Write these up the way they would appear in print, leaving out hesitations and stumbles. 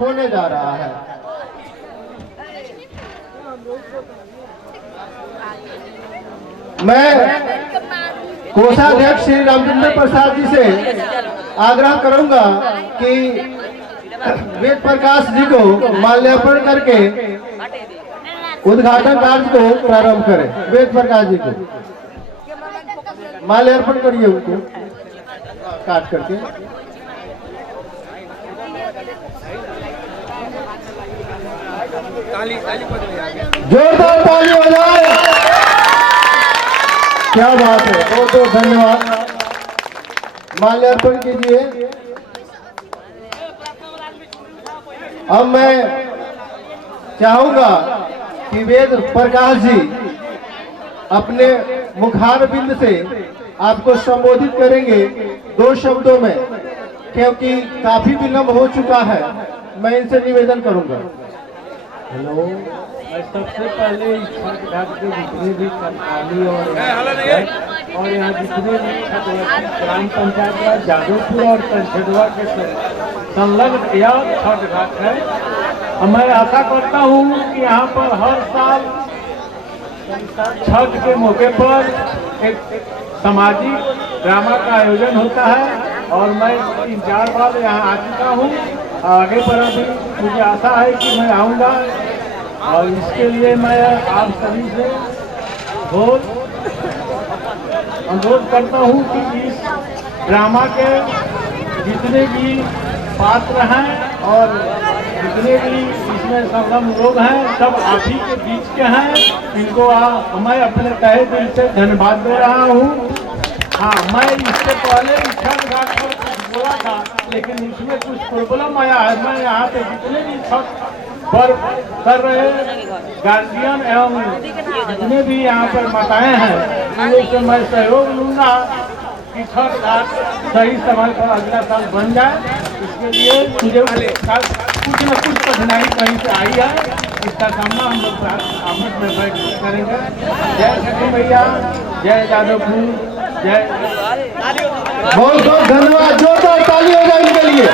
होने जा रहा है। मैं कोषाध्यक्ष श्री रामचंद्र प्रसाद जी से आग्रह करूंगा कि वेद प्रकाश जी को माल्यार्पण करके उद्घाटन कार्य को प्रारंभ करें। वेद प्रकाश जी को माल्यार्पण करिए, उनको काट करके। जोरदार ताली हो जाए। क्या बात है, बहुत बहुत धन्यवाद। माल्यार्पण कीजिए। अब मैं चाहूंगा कि वेद प्रकाश जी अपने मुखारबिंद से आपको संबोधित करेंगे 2 शब्दों में, क्योंकि काफी विलंब हो चुका है। मैं इनसे निवेदन करूंगा। हेलो, मैं सबसे पहले इस छठ घाट के जितने भी सरकारी और यहाँ जितने भी ग्राम पंचायत या जादवपुर और कंछेदवा के संलग्न यह छठ घाट है। मैं आशा करता हूँ कि यहाँ पर हर साल छठ के मौके पर एक सामाजिक ड्रामा का आयोजन होता है और मैं 3-4 बार यहाँ आ चुका हूँ। आगे पर अभी मुझे आशा है कि मैं आऊँगा और इसके लिए मैं आप सभी से बहुत अनुरोध करता हूँ कि इस ड्रामा के जितने भी पात्र हैं और जितने भी इसमें संलग्न लोग हैं सब आप ही के बीच के हैं। इनको मैं अपने तहे दिल से धन्यवाद दे रहा हूँ। हाँ, मैं इससे पहले छठ घाट पर बोला था, लेकिन इसमें कुछ प्रॉब्लम आया है। मैं यहाँ पे जितने भी छठ पर कर रहे गार्जियन एवं जितने भी यहाँ पर माताएं हैं, उन लोग से मैं सहयोग लूँगा कि छठ घाट सही समय पर अगला साल बन जाए। इसके लिए मुझे कुछ न कुछ कठिनाई कहीं से आई है, इसका सामना हम लोग आपस में बैठ करेंगे। जय छठी मैया, जय जादवपुर, जय। बहुत बहुत धन्यवाद। जोरदार ताली हो जाए इनके लिए।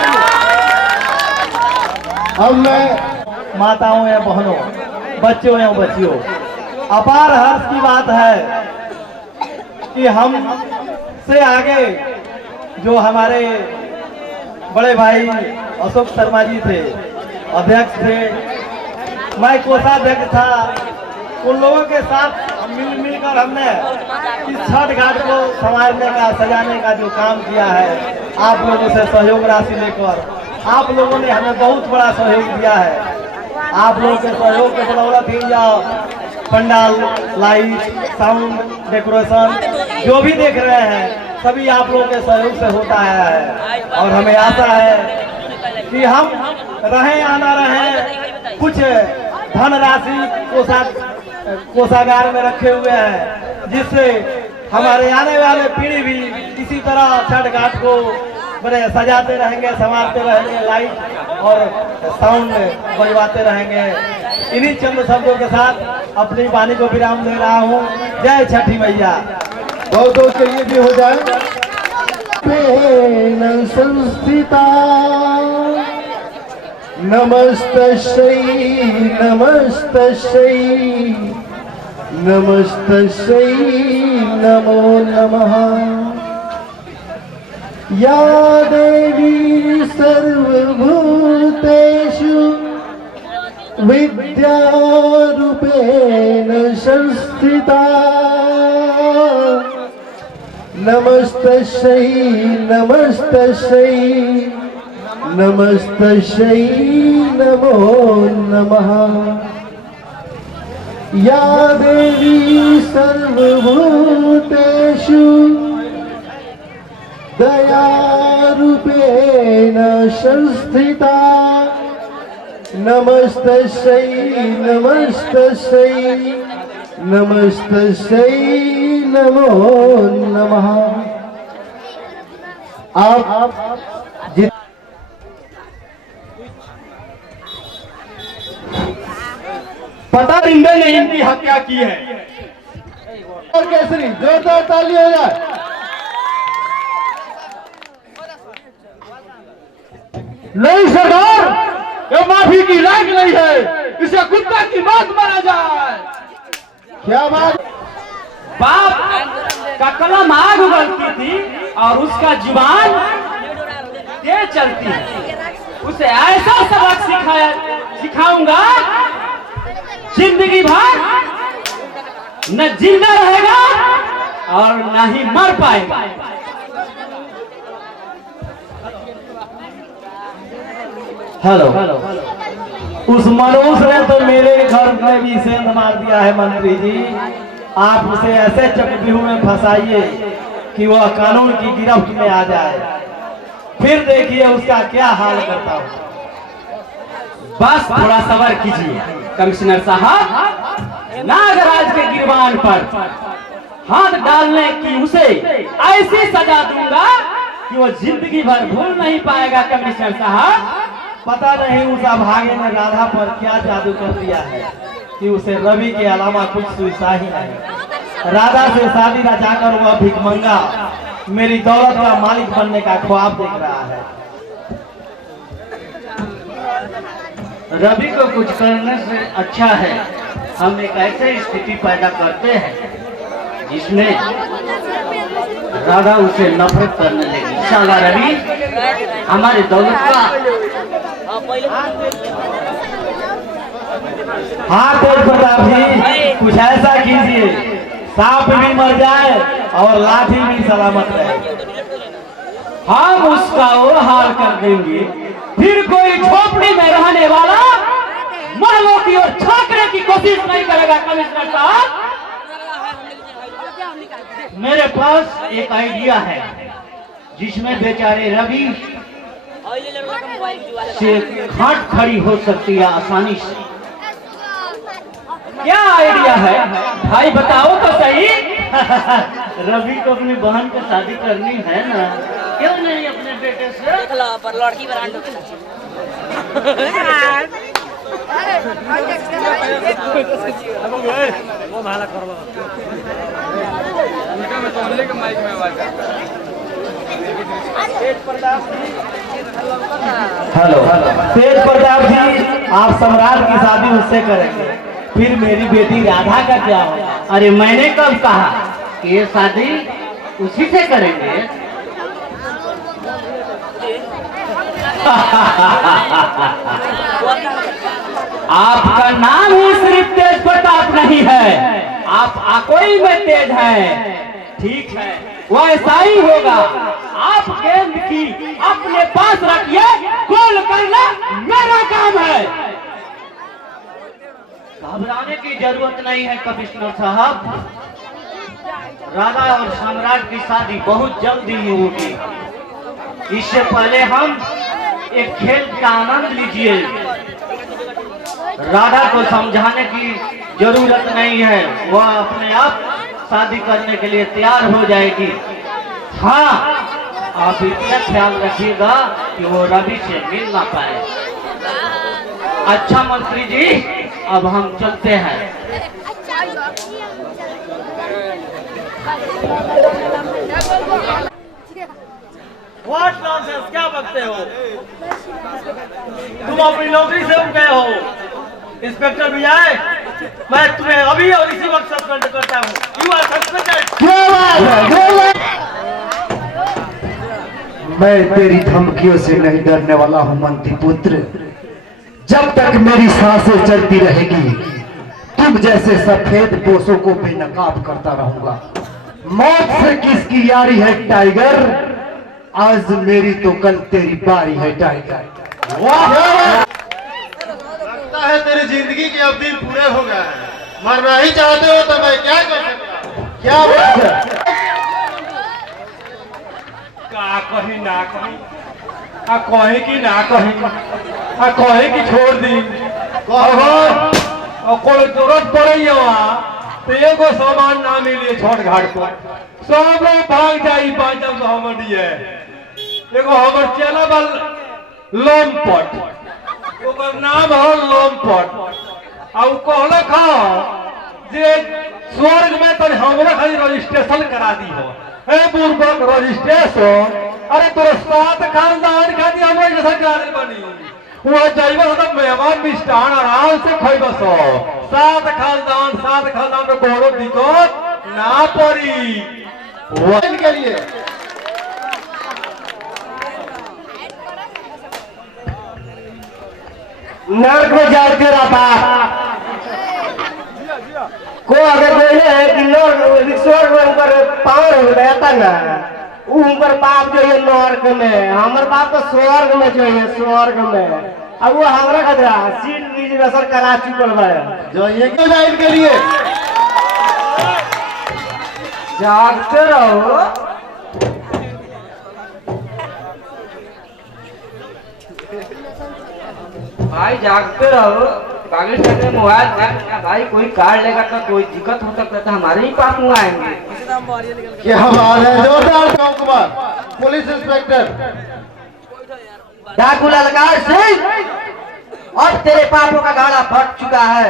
अब मैं माताओं या बहनों, बच्चों या बच्चियों, अपार हर्ष की बात है कि हम से आगे जो हमारे बड़े भाई अशोक शर्मा जी थे, अध्यक्ष थे, मैं कोषाध्यक्ष था, उन लोगों के साथ मिलकर हमने इस छठ घाट को संवारने का, सजाने का जो काम किया है, आप लोगों से सहयोग राशि लेकर आप लोगों ने हमें बहुत बड़ा सहयोग दिया है। आप लोगों के सहयोग के बदौलत ही जाओ पंडाल, लाइट, साउंड, डेकोरेशन जो भी देख रहे हैं सभी आप लोगों के सहयोग से होता है। और हमें आशा है कि हम रहें या ना रहें, कुछ धनराशि कोषागार में रखे हुए हैं, जिससे हमारे आने वाले पीढ़ी भी इसी तरह छठ घाट को बड़े सजाते रहेंगे, संवारते रहेंगे, लाइट और साउंड बजवाते रहेंगे। इन्हीं चंद शब्दों के साथ अपनी वाणी को विराम दे रहा हूँ। जय छठी मैया। बहुत बहुत के लिए भी हो जाए। पेन संस्थिता नमस्तस्यै नमस्तस्यै नमस्तस्यै नमो नमः। या देवी सर्वभूतेषु विद्यारूपेण संस्थिता नमस्तस्यै नमस्तस्यै नमस्तस्यै नमो नमः। या देवी सर्वभूतेषु दयारूपेण संस्थिता नमस्तस्यै नमस्तस्यै नमस्तस्यै नमो नमः। आप पता रिंदे ने इनकी हत्या की है। और केसरी जोरदार ताली हो जाए। नहीं सरदार, ये माफी की लायक नहीं है, इसे कुत्ता की मौत मारा जाए। क्या बात? बाप का कलम आग उगलती थी और उसका जुबान तेज चलती है। उसे ऐसा सबक सिखाऊंगा जिंदगी भर न जिंदा रहेगा और न ही मर पाएगा। हेलो, उस मनुष्य ने तो मेरे घर में भी सेंध मार दिया है मंत्री जी। आप उसे ऐसे चक्रव्यूह में फंसाइए कि वह कानून की गिरफ्त में आ जाए, फिर देखिए उसका क्या हाल करता हूँ। बस थोड़ा सब्र कीजिए कमिश्नर साहब। नागराज के गिरबान पर हाथ डालने की उसे ऐसी सजा दूंगा कि वो जिंदगी भर भूल नहीं पाएगा। कमिश्नर साहब, पता नहीं उस अभागे ने राधा पर क्या जादू कर दिया है कि उसे रवि के अलावा कुछ सुविधा ही नहीं। राधा से शादी रचाकर वह भिखमंगा मेरी दौलत का मालिक बनने का ख्वाब देख रहा है। रवि को कुछ करने से अच्छा है हम एक ऐसी स्थिति पैदा करते हैं जिसमें राधा उसे नफरत करने लगी। साला रवि हमारी दौलत का हाँ तेज प्रताप जी, कुछ ऐसा कीजिए सांप भी मर जाए और लाठी भी सलामत रहे। हम उसका वो हाल कर देंगे, फिर कोई झोपड़ी में रहने वाला महलों की ओर झांकने की कोशिश नहीं करेगा। कमिश्नर साहब, मेरे पास एक आइडिया है जिसमें बेचारे रवि से खाट खड़ी हो सकती है आसानी से। क्या आइडिया है भाई, बताओ तो सही। रवि को अपनी बहन की शादी करनी है ना, क्यों नहीं अपने बेटे से? पर लड़की ब्रांड हेलो, तेज प्रताप जी, आप सम्राट की शादी उससे करेंगे, फिर मेरी बेटी राधा का क्या होगा? अरे मैंने कब कहा कि ये शादी उसी से करेंगे? आपका नाम ही सिर्फ तेज प्रताप नहीं है, आप आकोई में तेज है। ठीक है, वैसा ही होगा। आप गेंद की अपने पास रखिए, गोल करना मेरा काम है। घबराने की जरूरत नहीं है कमिश्नर साहब, राधा और सम्राट की शादी बहुत जल्दी ही होगी। इससे पहले हम एक खेल का आनंद लीजिए। राधा को समझाने की जरूरत नहीं है, वह अपने आप शादी करने के लिए तैयार हो जाएगी। हाँ, आप इतना ख्याल रखिएगा कि वो रवि से मिल ना पाए। अच्छा मंत्री जी, अब हम चलते हैं। व्हाट नॉनसेंस, क्या बकते हो तुम? अपनी नौकरी से उठ गए हो। इंस्पेक्टर विजय, मैं तुम्हें अभी और इसी वक्त सस्पेंड करता हूँ। You are suspended. मैं तेरी धमकियों से नहीं डरने वाला हूं मंत्री पुत्र। जब तक मेरी सांसें चलती रहेगी तुम जैसे सफेद पोषों को बेनकाब करता रहूंगा। मौत से किसकी यारी है टाइगर, आज मेरी तो कल तेरी बारी है टाइगर। लगता है तेरी जिंदगी के अब दिन पूरे हो गए हैं। मरना ही चाहते हो तो मैं क्या कर सकता हूं? क्या बात है? का कही ना कही, आ कहे की ना कही, आ कहे की छोड़ दी। और कोई जरूरत पड़े तो एगो सामान ना मिले छोट घाट पर, सब लोग भाग जाई। पांचम सौ हमर दिए एगो हमर चेला बल लोमपट, ओकर नाम है लोमपट। आ उ कहलक जे स्वर्ग में तन हमरा खाली रजिस्ट्रेशन करा दी हो। हे बुर्बक रजिस्ट्रेशन, अरे तोर सात खानदान खाती हमरा जैसा करा दे बनी। वहाँ जाइबा तो मेवा मिष्टान आराम से खइबा सो सात खानदान में कोनो दिक्कत ना पड़ी। के लिए नर्क में जाए तेरा बाप को अगर बोले है कि लोग स्वर्ग में ऊपर पावर हो गया था ना, वो ऊपर बाप जो है नर्क में, हमारे बाप तो स्वर्ग में जो है स्वर्ग में। अब वो हमारा खतरा सीट रिजर्वेशन करा चुकल है जो ये क्यों जाए इनके लिए जागते रहो। भाई जागते रहो, कागज करके मोबाइल भाई कोई कार्ड लेगा तो कोई दिक्कत हो सकता है तो हमारे ही पास में आएंगे। क्या बात है, जोरदार गाँव कुमार पुलिस इंस्पेक्टर डाकू ललकार सिंह, अब तेरे पापों का गाड़ा फट चुका है।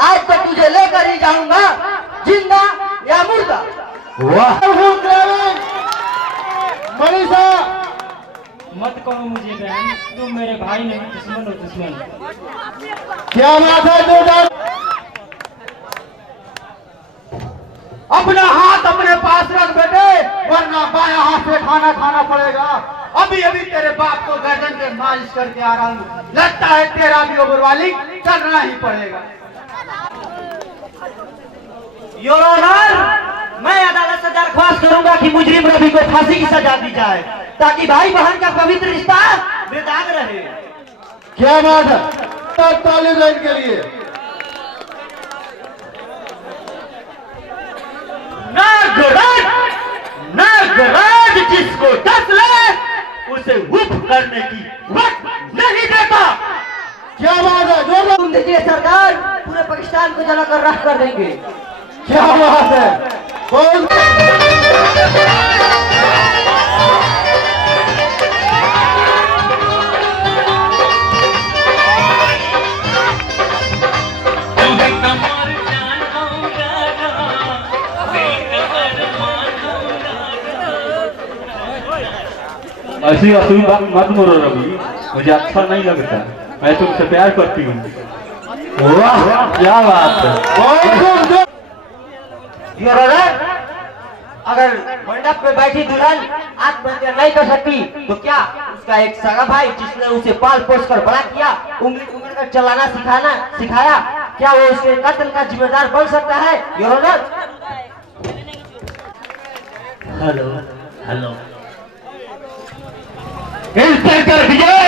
आज तो तुझे लेकर ही जाऊंगा, जिंदा या मुर्दा। वाह मनीषा मत कहो मुझे बहन, तुम मेरे भाई नहीं दुश्मन हो दुश्मन। क्या बात है, जोरदार। अपना हाथ अपने पास रख बेटे, वरना बाया हाथ से खाना खाना पड़ेगा। अभी अभी तेरे बाप को गर्दन पे मालिश करके आ रहा हूँ, लगता है तेरा भी ओवरवाली करना ही पड़ेगा। योर ऑनर, मैं अदालत से दरख्वास्त करूंगा कि मुजरिम रवि को फांसी की सजा दी जाए ताकि भाई बहन का पवित्र रिश्ता बेदाग रहे। क्या बात है, ताली बजाओ इनके लिए। नागराज जिसको डस ले उसे हुप करने की वक्त नहीं देता। क्या बात है, जोरदार। तुम देखिए सरकार, पूरे पाकिस्तान को जलाकर राख कर देंगे। क्या बात है, बहुत ऐसी असली बात मत बोलो रवि, मुझे अच्छा नहीं लगता। मैं तुमसे प्यार करती हूँ। वाह क्या बात है। बहुत योर ऑनर, अगर मंडप पे बैठी दुल्हन आत्महत्या नहीं कर सकती तो क्या उसका एक सगा भाई जिसने उसे पाल पोस कर बड़ा किया, उंगली उंगली कर चलाना सिखाया, क्या वो उसके कत्ल का जिम्मेदार बन सकता है? Your honour. Hello hello inspector Vijay,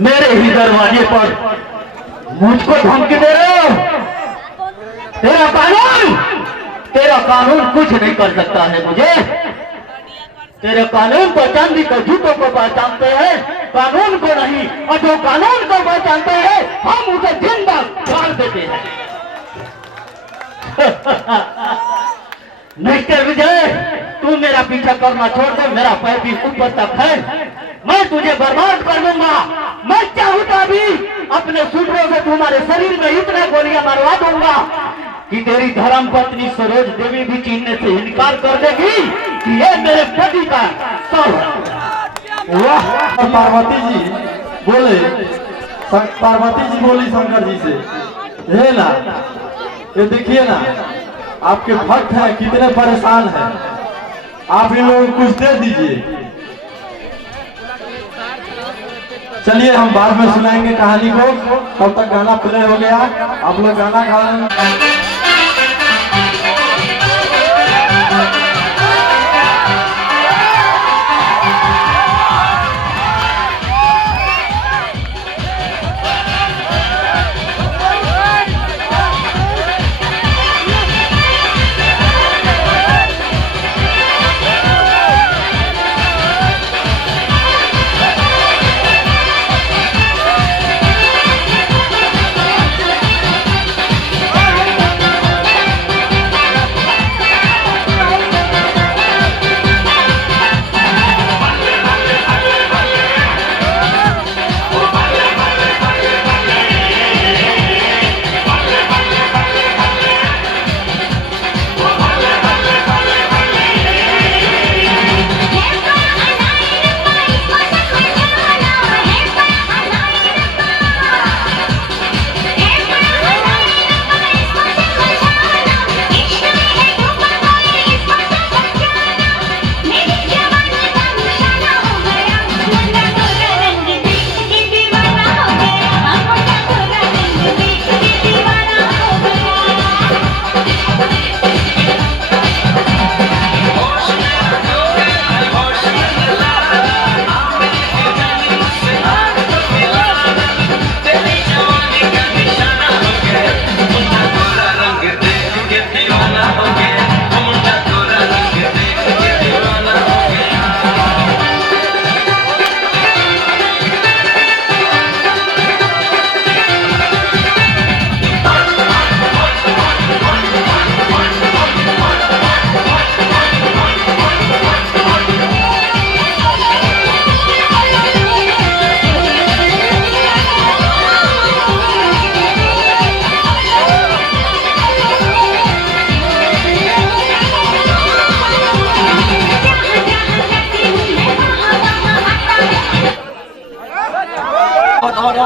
मेरे ही दरवाजे पर मुझको धमकी दे रहे हो? तेरा कानून कुछ नहीं कर सकता है मुझे। तेरे कानून को चांदी के जूतों को पहचानते हैं, कानून को नहीं। और जो कानून को पहचानते हैं हम उसे जिंदा गाड़ देते हैं। मिस्टर विजय, तू मेरा पीछा करना छोड़ दे, मेरा पैर भी ऊपर तक है। मैं तुझे बर्बाद कर दूंगा। मैं चाहूँ तो अभी अपने सूत्रों से तुम्हारे शरीर में इतने गोलियां मरवा दूंगा कि तेरी धर्म पत्नी सरोज देवी भी चीनने से इनकार कर देगी कि ये मेरे पति का शव है। वाह। पार्वती जी बोले, पार्वती जी बोली शंकर जी से, ये ना ये देखिए ना आपके भक्त हैं कितने परेशान हैं, आप इन लोगों को कुछ दे दीजिए। चलिए हम बाद में सुनाएंगे कहानी को, तब तक गाना प्ले हो गया, आप लोग गाना गा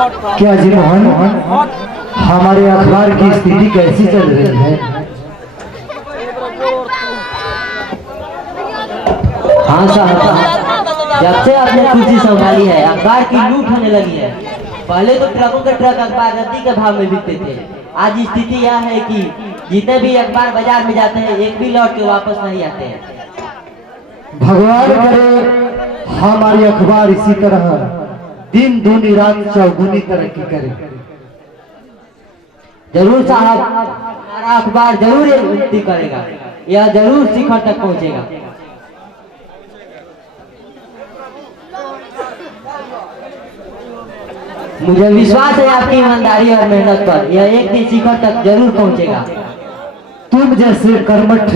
क्या जी मोहन, हमारे अखबार की स्थिति कैसी चल रही है? हाँ साहब, जब से आपने कुर्सी संभाली है अखबार की लूट होने लगी है। पहले तो ट्रकों के ट्रक अखबार रद्दी के भाव में बिकते थे। आज स्थिति यह है कि जितने भी अखबार बाजार में जाते हैं एक भी लौट के वापस नहीं आते हैं। भगवान करे हमारी अखबार इसी तरह दिन दूनी रात चौगुनी तरक्की करे। जरूर साहब, हमारा अखबार जरूर एक उन्नति करेगा, यह जरूर शिखर तक पहुंचेगा। मुझे विश्वास है आपकी ईमानदारी और मेहनत पर, यह एक दिन शिखर तक जरूर पहुंचेगा। तुम जैसे कर्मठ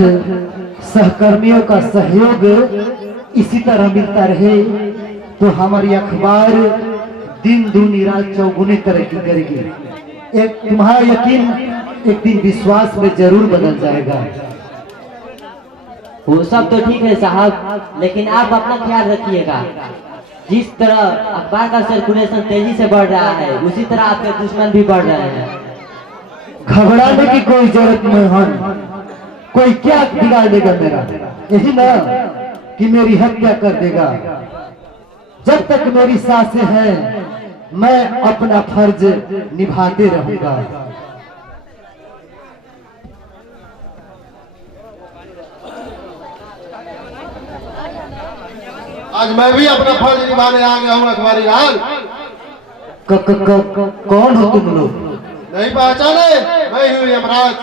सहकर्मियों का सहयोग इसी तरह मिलता रहे तो हमारी अखबार दिन दूनी रात चौगुनी तरक्की करेगी। एक तुम्हारा यकीन एक दिन विश्वास में जरूर बदल जाएगा। वो सब तो ठीक है साहब, लेकिन आप अपना ख्याल रखिएगा। जिस तरह अखबार का सर्कुलेशन तेजी से बढ़ रहा है उसी तरह आपके दुश्मन भी बढ़ रहे हैं। घबराने की कोई जरूरत नहीं है। कोई क्या बिगाड़ देगा मेरा? यही ना कि मेरी हत्या कर देगा। जब तक मेरी सांसें हैं मैं अपना फर्ज निभाते रहूंगा। आज मैं भी अपना फर्ज निभाने आ गया हूँ अखबारी लाल। कौन हो तुम लोग? नहीं पहचाने? मैं हूँ यमराज,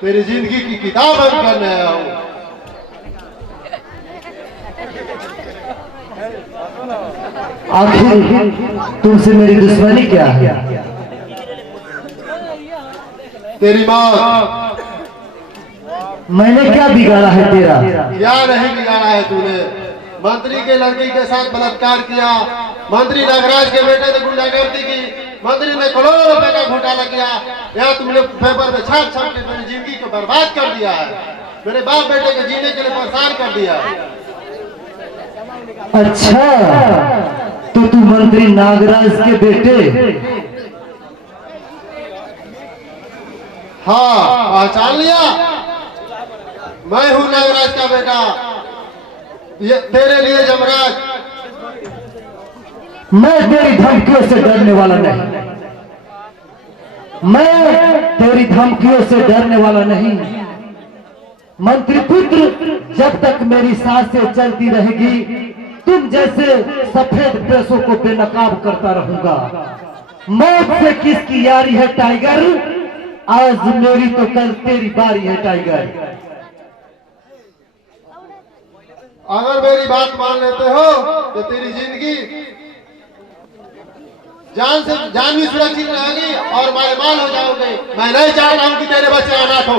तेरी जिंदगी की किताब बंद करने आया हूँ। आखिर तुमसे मेरी दुश्मनी क्या है? तेरी माँ। मैंने क्या बिगाड़ा है तेरा? क्या नहीं बिगाड़ा है तूने? मंत्री के लड़की के साथ बलात्कार किया, मंत्री नागराज के बेटे ने गुंडागर्दी की, मंत्री ने करोड़ों रुपए का घोटाला किया। यहाँ तुमने पेपर में छाप छाप के मेरी जिंदगी को बर्बाद कर दिया है। मेरे बाप बेटे के जीने के लिए परेशान कर दिया है। अच्छा, तो तू मंत्री नागराज के बेटे? हाँ, पहचान लिया? मैं हूँ नागराज का बेटा। ये तेरे लिए यमराज। मैं तेरी धमकियों से डरने वाला नहीं। मैं तेरी धमकियों से डरने वाला नहीं। मंत्री पुत्र, जब तक मेरी सांसें चलती रहेगी तुम जैसे सफेद प्रेसों को बेनकाब करता रहूंगा। मौत से किसकी यारी है टाइगर? आज मेरी तो कल तेरी बारी है टाइगर। अगर मेरी बात मान लेते हो तो तेरी जिंदगी जान भी सुरक्षित रहेगी और माल हो जाओगे। मैं नहीं चाहता हूँ कि तेरे बच्चे अनाथ हो।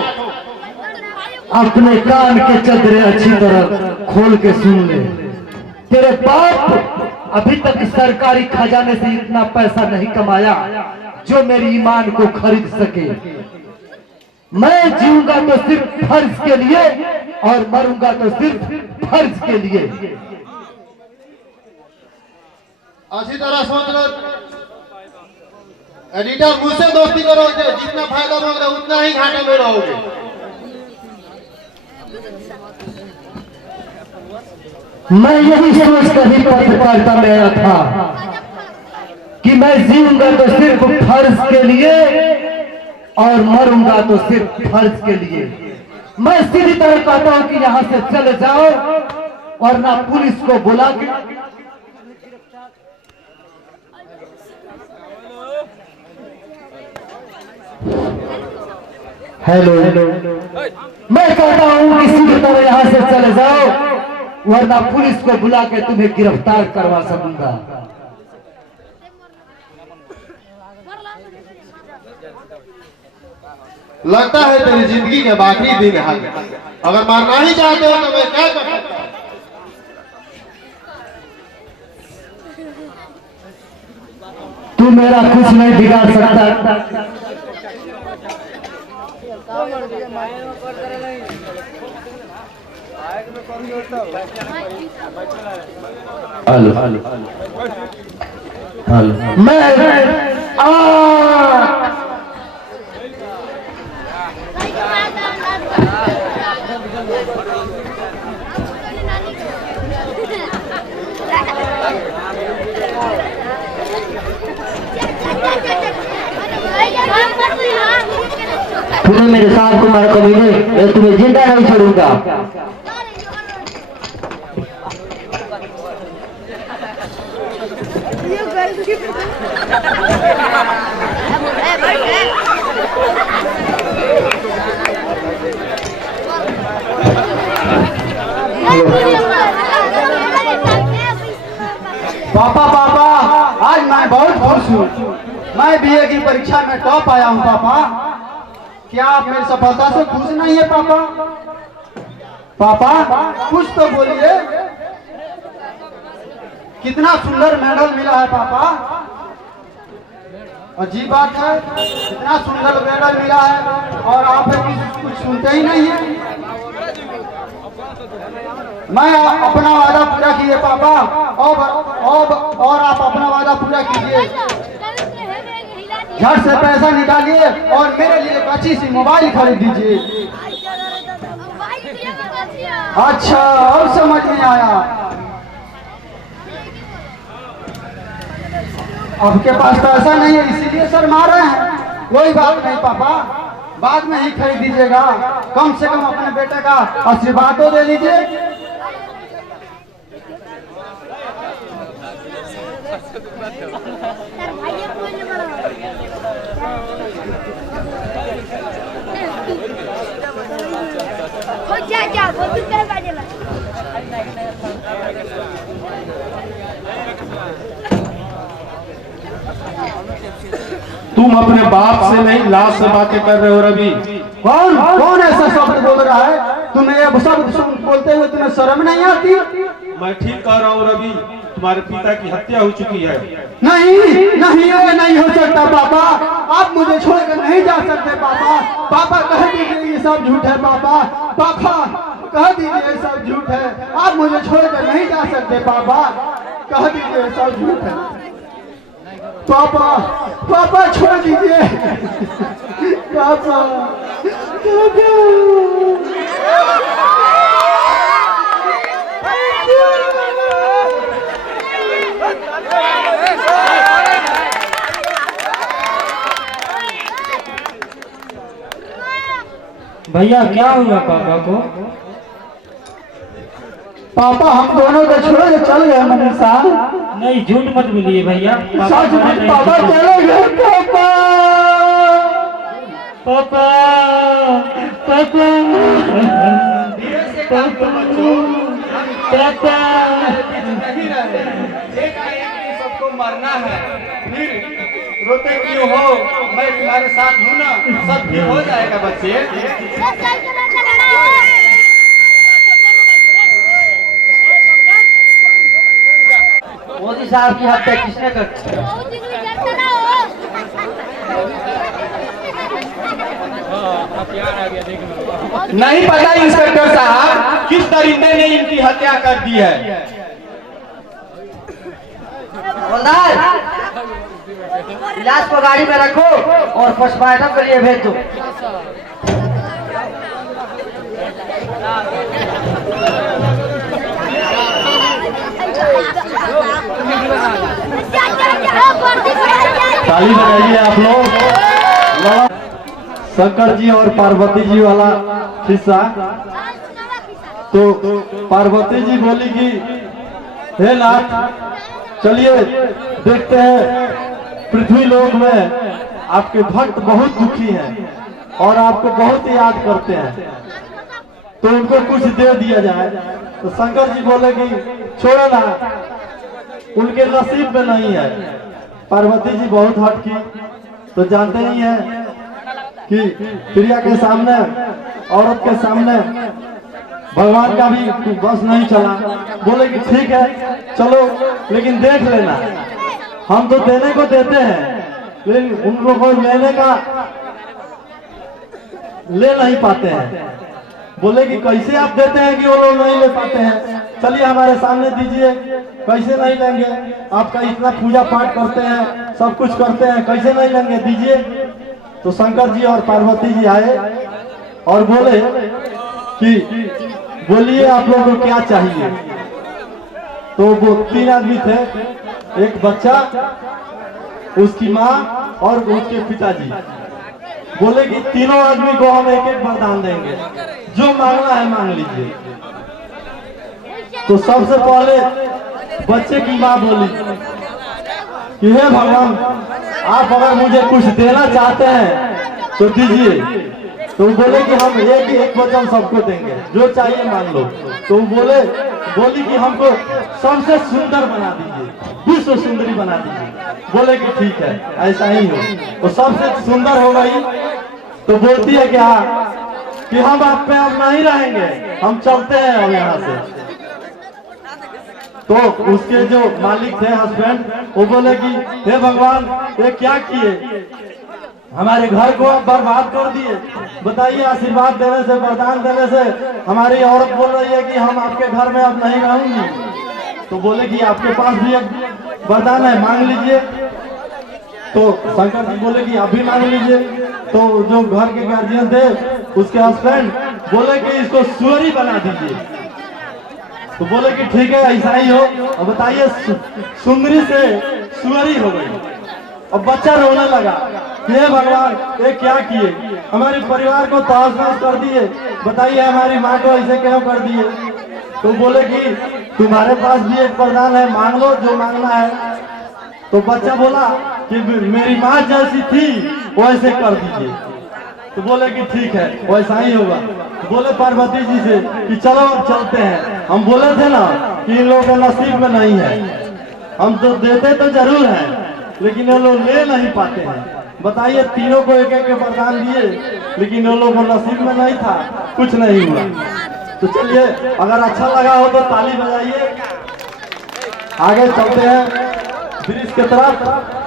अपने कान के चदरे अच्छी तरह खोल के सुन ले। तेरे बाप अभी तक सरकारी खजाने से इतना पैसा नहीं कमाया जो मेरी ईमान को खरीद सके। मैं जीऊंगा तो सिर्फ फर्ज के लिए और मरूंगा तो सिर्फ फर्ज के लिए। अच्छी तरह सोच लो एडिटर, मुझसे दोस्ती करोगे जितना फायदा होगा उतना ही घाटे में रहोगे। मैं यही सोच कर ही पत्रकारिता में आया था कि मैं जीऊंगा तो सिर्फ फर्ज के लिए और मरूंगा तो सिर्फ फर्ज के लिए। मैं सीधी तरह कहता हूं कि यहां से चले जाओ वरना पुलिस को बुला के हेलो, मैं कहता हूं कि सीधी तरह यहां से चले जाओ वरना पुलिस को बुला के तुम्हें गिरफ्तार करवा सकूंगा। लगता है तेरी जिंदगी के बाकी दिन है। अगर मारना ही चाहते हो तो मैं क्या कर सकता हूं? तू मेरा कुछ नहीं बिगाड़ सकता। मैं तूने मेरे साथ को मारा कमीने, मैं तुम्हें जिंदा नहीं छोड़ूंगा। पापा पापा, आज मैं बहुत खुश हूँ। मैं बीए की परीक्षा में टॉप आया हूँ पापा। क्या आप मेरी सफलता से खुश नहीं है पापा? पापा कुछ तो बोलिए। कितना सुंदर मेडल मिला है पापा। अजीब बात है, इतना सुंदर मेडल मिला है और आप कुछ सुनते ही नहीं है। मैं अपना वादा पूरा कीजिए पापा, और आप अपना वादा पूरा कीजिए। झट से पैसा निकालिए और मेरे लिए एक अच्छी सी मोबाइल खरीद दीजिए। अच्छा, अब समझ में आया। आपके पास पैसा नहीं है इसीलिए शर्मा रहे हैं। कोई बात नहीं पापा, बाद में ही खरीद दीजिएगा। कम से कम अपने बेटे का आशीर्वाद तो दे दीजिए। तुम अपने बाप से नहीं लाश से बातें कर रहे हो रवि। कौन कौन ऐसा शब्द बोल रहा है? तुम्हें ये शब्द बोलते हुए तुम्हें शर्म नहीं आती? मैं ठीक कह रहा हूँ रवि, तुम्हारे पिता की हत्या हो चुकी है। नहीं नहीं, ये नहीं हो सकता पापा। आप मुझे छोड़कर नहीं जा सकते पापा। पापा कह दीजिए ये सब झूठ है पापा। पापा कह दीजिए ये सब झूठ है। आप मुझे छोड़कर नहीं जा सकते पापा। कह दीजिए ये सब झूठ है पापा। पापा छोड़ दीजिए पापा। भैया क्या हुआ पापा को? पापा हम दोनों को छोड़ के चल गए मनीषा। नहीं, झूठ मत बोलिए भैया। सच में पापा चले गए पापा। पापा पापा पापा सबको मरना है, फिर रोते क्यों हो? मैं तुम्हारे साथ हूँ ना, सब ठीक हो जाएगा बच्चे। मोदी साहब की हत्या किसने कर? नहीं पता इंस्पेक्टर साहब, किस दरिंदे ने इनकी हत्या कर दी है। इलाज को गाड़ी में रखो और पोस्टमार्टम के लिए भेज दो। ताली बजाइए आप लोग। शंकर जी और पार्वती जी वाला किस्सा। तो पार्वती जी बोली कि हे नाथ, चलिए देखते हैं पृथ्वी लोक में आपके भक्त बहुत दुखी हैं और आपको बहुत याद करते हैं, तो उनको कुछ दे दिया जाए। तो शंकर जी बोले कि छोड़ो ना, उनके नसीब में नहीं है। पार्वती जी बहुत हटकी, तो जानते ही हैं कि प्रिया के सामने, औरत के सामने भगवान का भी बस नहीं चला। बोले कि ठीक है चलो, लेकिन देख लेना, हम तो देने को देते हैं लेकिन उन लोगों को लेने का ले नहीं पाते हैं। बोले कि कैसे आप देते हैं कि वो लोग नहीं ले पाते हैं, चलिए हमारे सामने दीजिए, कैसे नहीं लेंगे, आपका इतना पूजा पाठ करते हैं, सब कुछ करते हैं, कैसे नहीं लेंगे, दीजिए। तो शंकर जी और पार्वती जी आए और बोले कि बोलिए आप लोगों को क्या चाहिए। तो वो 3 आदमी थे, एक बच्चा, उसकी माँ और उसके पिताजी। बोले कि तीनों आदमी को हम एक एक वरदान देंगे, जो मांगना है मांग लीजिए। तो सबसे पहले बच्चे की माँ बोली कि हे भगवान, आप अगर मुझे कुछ देना चाहते हैं तो दीजिए। तो बोले कि हम एक वचन सबको देंगे, जो चाहिए मांग लो। तो बोली कि हमको सबसे सुंदर बना दीजिए, विश्व सुंदरी बना दीजिए। बोले कि ठीक है, ऐसा ही हो। तो सबसे सुंदर हो गई। तो बोलती है कि हम आप पे अब नहीं रहेंगे, हम चलते हैं अब यहाँ से। तो उसके जो मालिक थे, हस्बैंड, वो बोले कि हे भगवान, ये क्या किए, हमारे घर को आप बर्बाद कर दिए। बताइए, आशीर्वाद देने से, वरदान देने से हमारी औरत बोल रही है कि हम आपके घर में अब नहीं रहूंगी। तो बोले कि आपके पास भी एक वरदान है, मांग लीजिए। तो शंकर जी बोले कि आप भी मांग लीजिए। तो जो घर के गार्जियन थे, उसके हस्बैंड बोले कि इसको सुअरी बना दीजिए। तो बोले कि ठीक है, ऐसा ही हो। और बताइए, सुंदरी से सुअरी हो गई। अब बच्चा रोने लगा, ये भगवान, ये क्या किए, हमारे परिवार को तहस नहस कर दिए, बताइए हमारी माँ को ऐसे क्यों कर दिए। तो बोले कि तुम्हारे पास भी एक वरदान है, मांग लो जो मांगना है। तो बच्चा बोला कि मेरी माँ जैसी थी वैसे कर दीजिए। तो बोले कि ठीक है, वैसा ही होगा। तो बोले पार्वती जी से कि चलो अब चलते हैं, हम बोले थे ना कि इन लोगों के नसीब में नहीं है, हम तो देते तो जरूर हैं लेकिन ये लोग ले नहीं पाते हैं। बताइए, तीनों को एक एक वरदान दिए, लेकिन वो लोगों को नसीब में नहीं था, कुछ नहीं हुआ। तो चलिए, अगर अच्छा लगा हो तो ताली बजाइए। आगे चलते हैं ब्रिज की तरफ।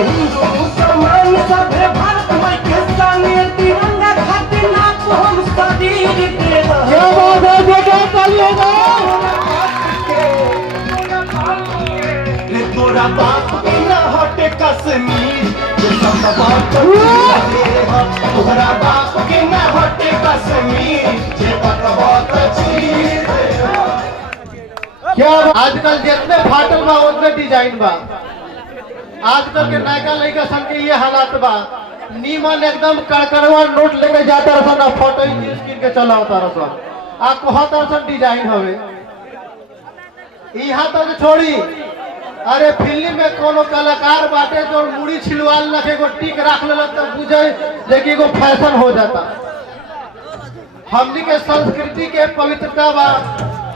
हिंदू मुसलमान सभे भारत माई के संगे तिरंगा खातिर नाच हम शरीर दे क्या बात है बेटा, तालियां रे तोरा बाप के न हटे कश्मीर ये सब बात तोरा बाप के न हटे कश्मीर ये बात चीर क्या आजकल जितने फाटल बा उतने डिजाइन बा। आजकल के नायका लड़का सन के ये हालात बा, नीमन एकदम कड़कड़वा नोट लेके जाता रसन आ फोटो स्क्रीन के चला होता रसन आ कहता रसन डिजाइन हवे। यहाँ तो छोड़ी, अरे फिल्म में कोनो कलाकार बाटे जो मुड़ी छिलवाल रखे को टिक रख ले तो बुझे देखिए को फैशन हो जाता। हमनी के संस्कृति के पवित्रता बा,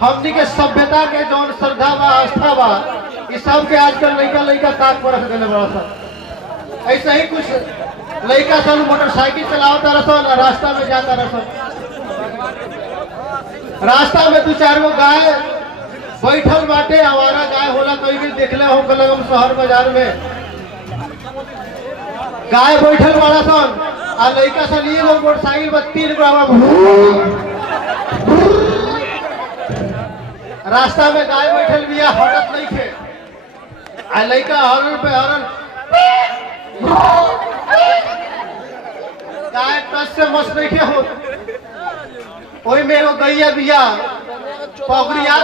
हमनी के सभ्यता के जौन श्रद्धा बा आस्था बा, इस सब के आजकल लड़का लड़का ताक पर रख देने बड़ा सा। ऐसा ही कुछ लड़का सन मोटरसाइकिल चलावता रसन, रास्ता में जाता रसन, रास्ता में दो चार गो गाय बैठल बाटे, आवारा गाय होला कोई भी देखले हो हम शहर बाजार में गाय बैठल बड़ा सन आ लड़का सन ये लोग मोटरसाइकिल पर 3 रास्ता में गाय बैठल बिया, हटत नहीं थे आ लड़का हॉर्न पे हॉर्न, गाय टच से मस्त नहीं थे हो। वही में वो गैया बिया पगड़िया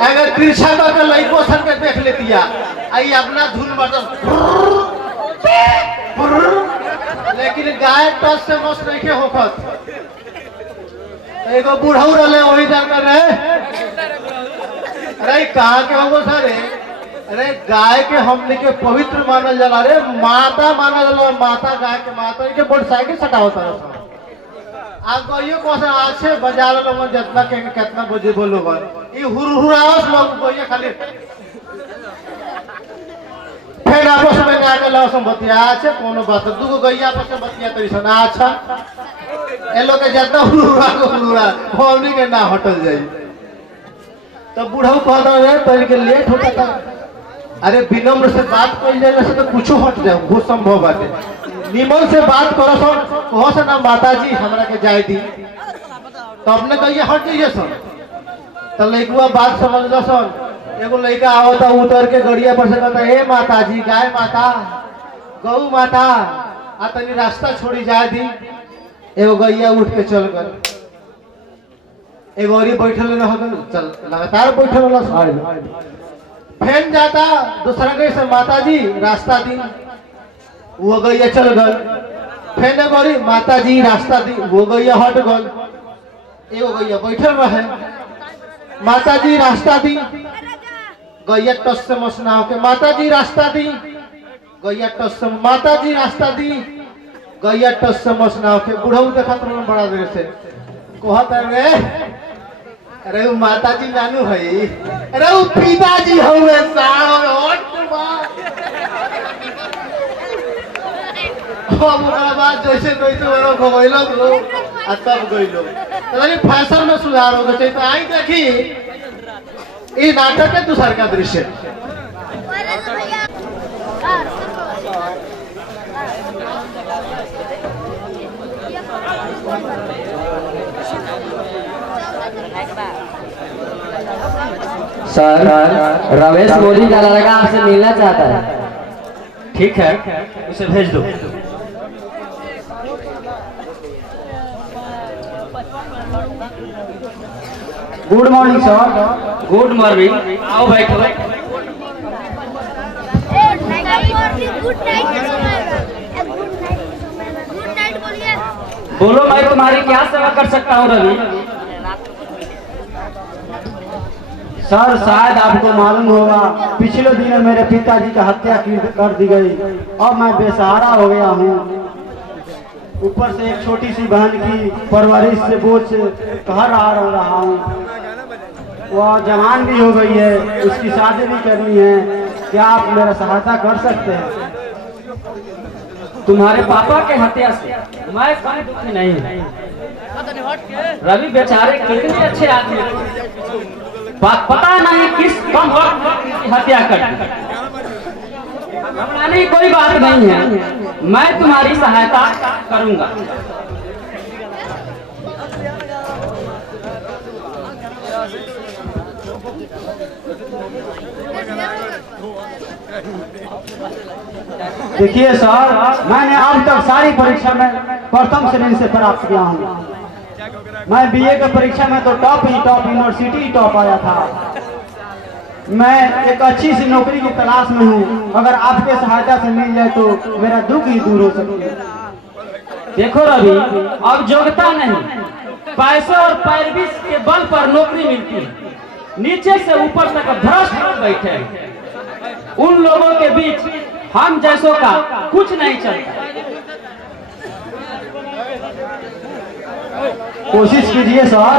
अगर तिरछा करके लड़को सन के देख लेती आई अपना धुन बटन, लेकिन गाय टच से मस्त नहीं के होखत। एगो बूढ़ऊ रहे वही जानकर रहे, अरे कहाँ के होगो सर, अरे गाय के हमने के पवित्र मानल जाला, अरे माता मानल जाला, माता गाय के माता के मोटरसाइकिल सटावता रहा। आप कहियो कौन आछे बाजार लोग जितना कहेंगे कितना बजे बोलो ये हुरहुरावस लोग कहिए खाली फिर आपस में गाके लाओ बतिया आछे कोनो बात दूगो गैया आपस में बतिया तरी सन अच्छा ए लोग के जितना हुरहुरा होनी के ना हटल जाई। तो बूढ़ऊ कहता है तो इनके लेट होता था, अरे विनम्र से बात कर जाए से तो कुछ हट जाए वो संभव बात है। निमन से बात करो सन, कहो से ना माता जी हमरा के जाए दी, तो अपने कहिए हट जाइए सन। तो लड़कुआ बात समझ लो सन, एगो लड़का आवता उतर के गड़िया पर से कहता हे माता जी, गाय माता, गौ माता, आ तनी रास्ता छोड़ी जाए दी। एगो गैया उठ के चल गल, एगो और बैठल रह गल, चल लगातार बैठल रहा। फैन जाता दूसरा गई से माता जी रास्ता दी, वो गैया चल गल। फेन गौरी माता जी रास्ता दी, वो गैया हट गल। एगो गैया बैठल रहे, माता जी रास्ता दी, गैया टस से मस ना होके माता जी रास्ता दी, गैया टस से माता जी रास्ता दी, गैया टस से मस ना होके। बुढ़ऊ देखा तो बड़ा देर से कहता रे, अरे वो माता जी नानू है, अरे वो पिताजी हुए बाद जैसे घुमैल तब गईलो। फैशन में सुधार होगा चाहिए। तो आई देखी ये नाटक है दूसर का दृश्य। सर, रमेश मोदी का लड़का आपसे मिलना चाहता है। ठीक है, उसे भेज दो। Good morning sir. Good morning, आओ बैठो। बोलो, मैं तुम्हारी क्या सेवा कर सकता हूँ रवि? सर शायद आपको मालूम होगा, पिछले दिनों मेरे पिताजी की हत्या कर दी गई और मैं बेसहारा हो गया हूँ। ऊपर से एक छोटी सी बहन की परवरिश से बोझ से घर आ रहा हूँ। वह जवान भी हो गई है, उसकी शादी भी करनी है। क्या आप मेरा सहायता कर सकते हैं? तुम्हारे पापा के हत्या से मैं कोई दुखी नहीं हूँ। रवि बेचारे कितने अच्छे आदमी, पता नहीं किस कम वक्त हत्या कर दी। घबराने की कोई बात नहीं है, मैं तुम्हारी सहायता करूंगा। देखिए सर, मैंने अब तक सारी परीक्षा में प्रथम श्रेणी से प्राप्त किया हूँ। मैं बीए के परीक्षा में तो टॉप यूनिवर्सिटी टॉप आया था। मैं एक अच्छी सी नौकरी की तलाश में हूँ, अगर आपके सहायता से मिल जाए तो मेरा दुख ही दूर हो सके। देखो रवि, अब योग्यता नहीं, पैसे और पैरवी के बल पर नौकरी मिलती है। नीचे से ऊपर तक भ्रष्ट लोग बैठे हैं, उन लोगों के बीच हम जैसों का कुछ नहीं चलता। कोशिश कीजिए सर।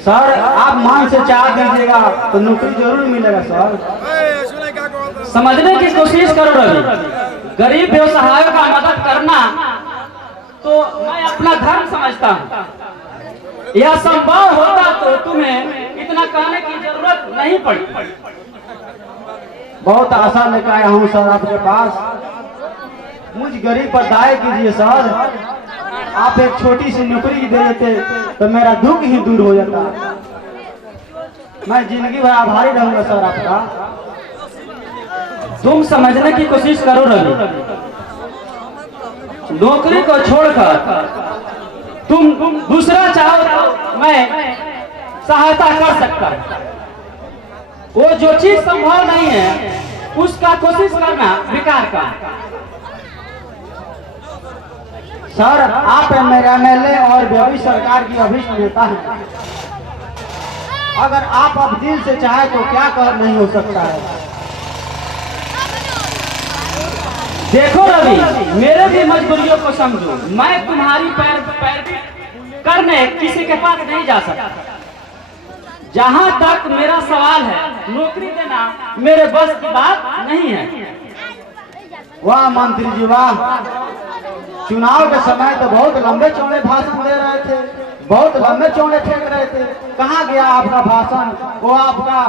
सर आप मान से चाह दीजिएगा तो नौकरी जरूर मिलेगा सर। समझने की कोशिश करो रवि, गरीब व्यवसायों का मदद करना तो मैं अपना धर्म समझता हूँ। यह संभव होता तो तुम्हें इतना कहने की जरूरत नहीं पड़ी। बहुत आशा लेकर आया हूँ सर आपके पास। मुझ गरीब पर दया कीजिए सर। आप एक छोटी सी नौकरी दे देते तो मेरा दुख ही दूर हो जाता। मैं जिंदगी भर आभारी रहूंगा सर आपका। तुम समझने की कोशिश करो रवि, नौकरी को छोड़कर तुम दूसरा चाहो तो मैं सहायता कर सकता हूं। वो जो चीज संभव नहीं है उसका कोशिश करना बेकार का। सर आप मेरा एमएलए और व्यवहार सरकार की अभीष्ट नेता हैं। अगर आप अब दिल से चाहे तो क्या कर नहीं हो सकता है। देखो रवि, मेरे भी मजबूरियों को समझो। मैं तुम्हारी पैरवी करने किसी के पास नहीं जा सकता। जहां तक मेरा सवाल है, नौकरी देना मेरे बस की बात नहीं है। वाह मंत्री जी वाह, चुनाव के समय तो बहुत लंबे चौड़े भाषण दे रहे थे, बहुत लंबे चौड़े फेंक रहे थे। कहाँ गया आपका भाषण? वो आपका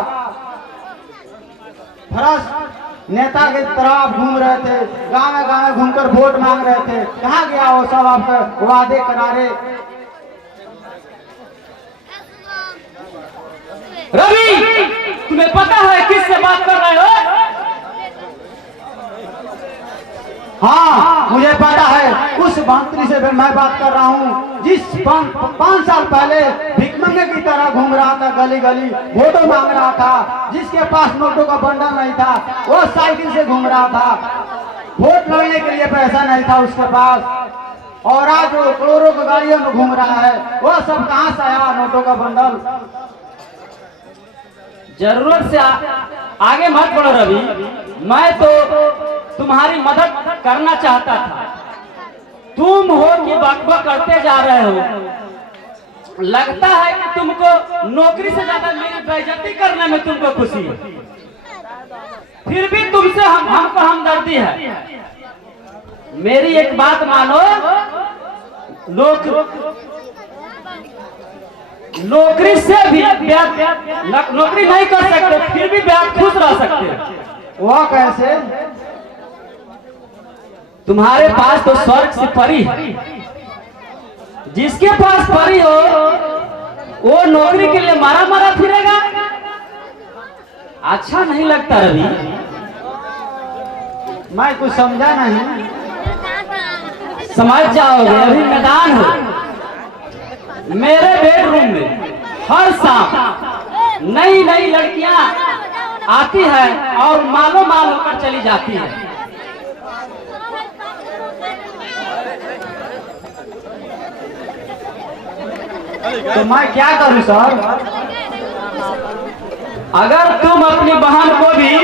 भ्रष्ट नेता की तरह आप घूम रहे थे, गाँव घूमकर वोट मांग रहे थे। कहाँ गया वो सब आपके वादे करारे? रवि, तुम्हें पता है किससे बात कर रहे हो? हाँ मुझे पता है, उस मंत्री से मैं बात कर रहा हूँ जिस 5 साल पहले भिखमंगे की तरह घूम रहा था, गली गली वोटों मांग रहा था। जिसके पास नोटों का बंडल नहीं था वो साइकिल से घूम रहा था। वोट लड़ने के लिए पैसा नहीं था उसके पास, और आज वो करोड़ों की गाड़ियों में घूम रहा है। वो सब कहाँ से आया नोटों का बंडल? जरूरत से आगे मत बढ़ो रवि, मैं तो तुम्हारी मदद करना चाहता था। तुम हो कि बकबक करते जा रहे हो। लगता है कि तुमको नौकरी से ज्यादा मेरी बेइज्जती करने में तुमको खुशी है। फिर भी तुमसे हमको हमदर्दी है। मेरी एक बात मानो, नौकरी से भी नौकरी नहीं कर सकते, फिर भी बेहद खुश रह सकते। वो कैसे? तुम्हारे पास तो स्वर्ग से परी है। जिसके पास परी हो वो नौकरी के लिए मारा मारा फिरेगा। अच्छा नहीं लगता रवि। मैं कुछ समझा नहीं। समझ जाओगे, अभी मैदान हो। मेरे बेडरूम में हर शाम नई नई लड़कियां आती है और मालो माल होकर चली जाती है। तो मैं क्या करूं सर? अगर तुम अपनी बहन को भी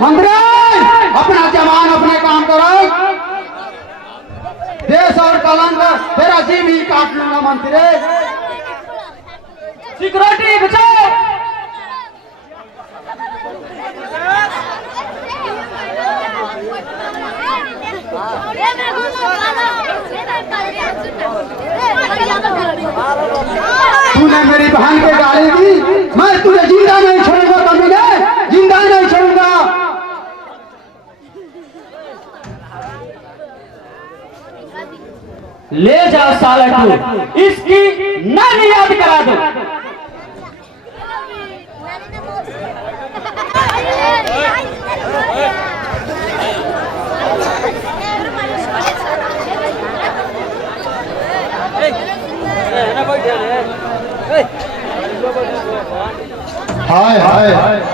मंत्री अपना जवान अपने काम करो। देश और कलंक तेरा जीव ही काट लूंगा मंत्री। सिक्योरिटी बचाओ। Hey, जाओ साले को, इसकी नाम याद करा दो। हाय हाय,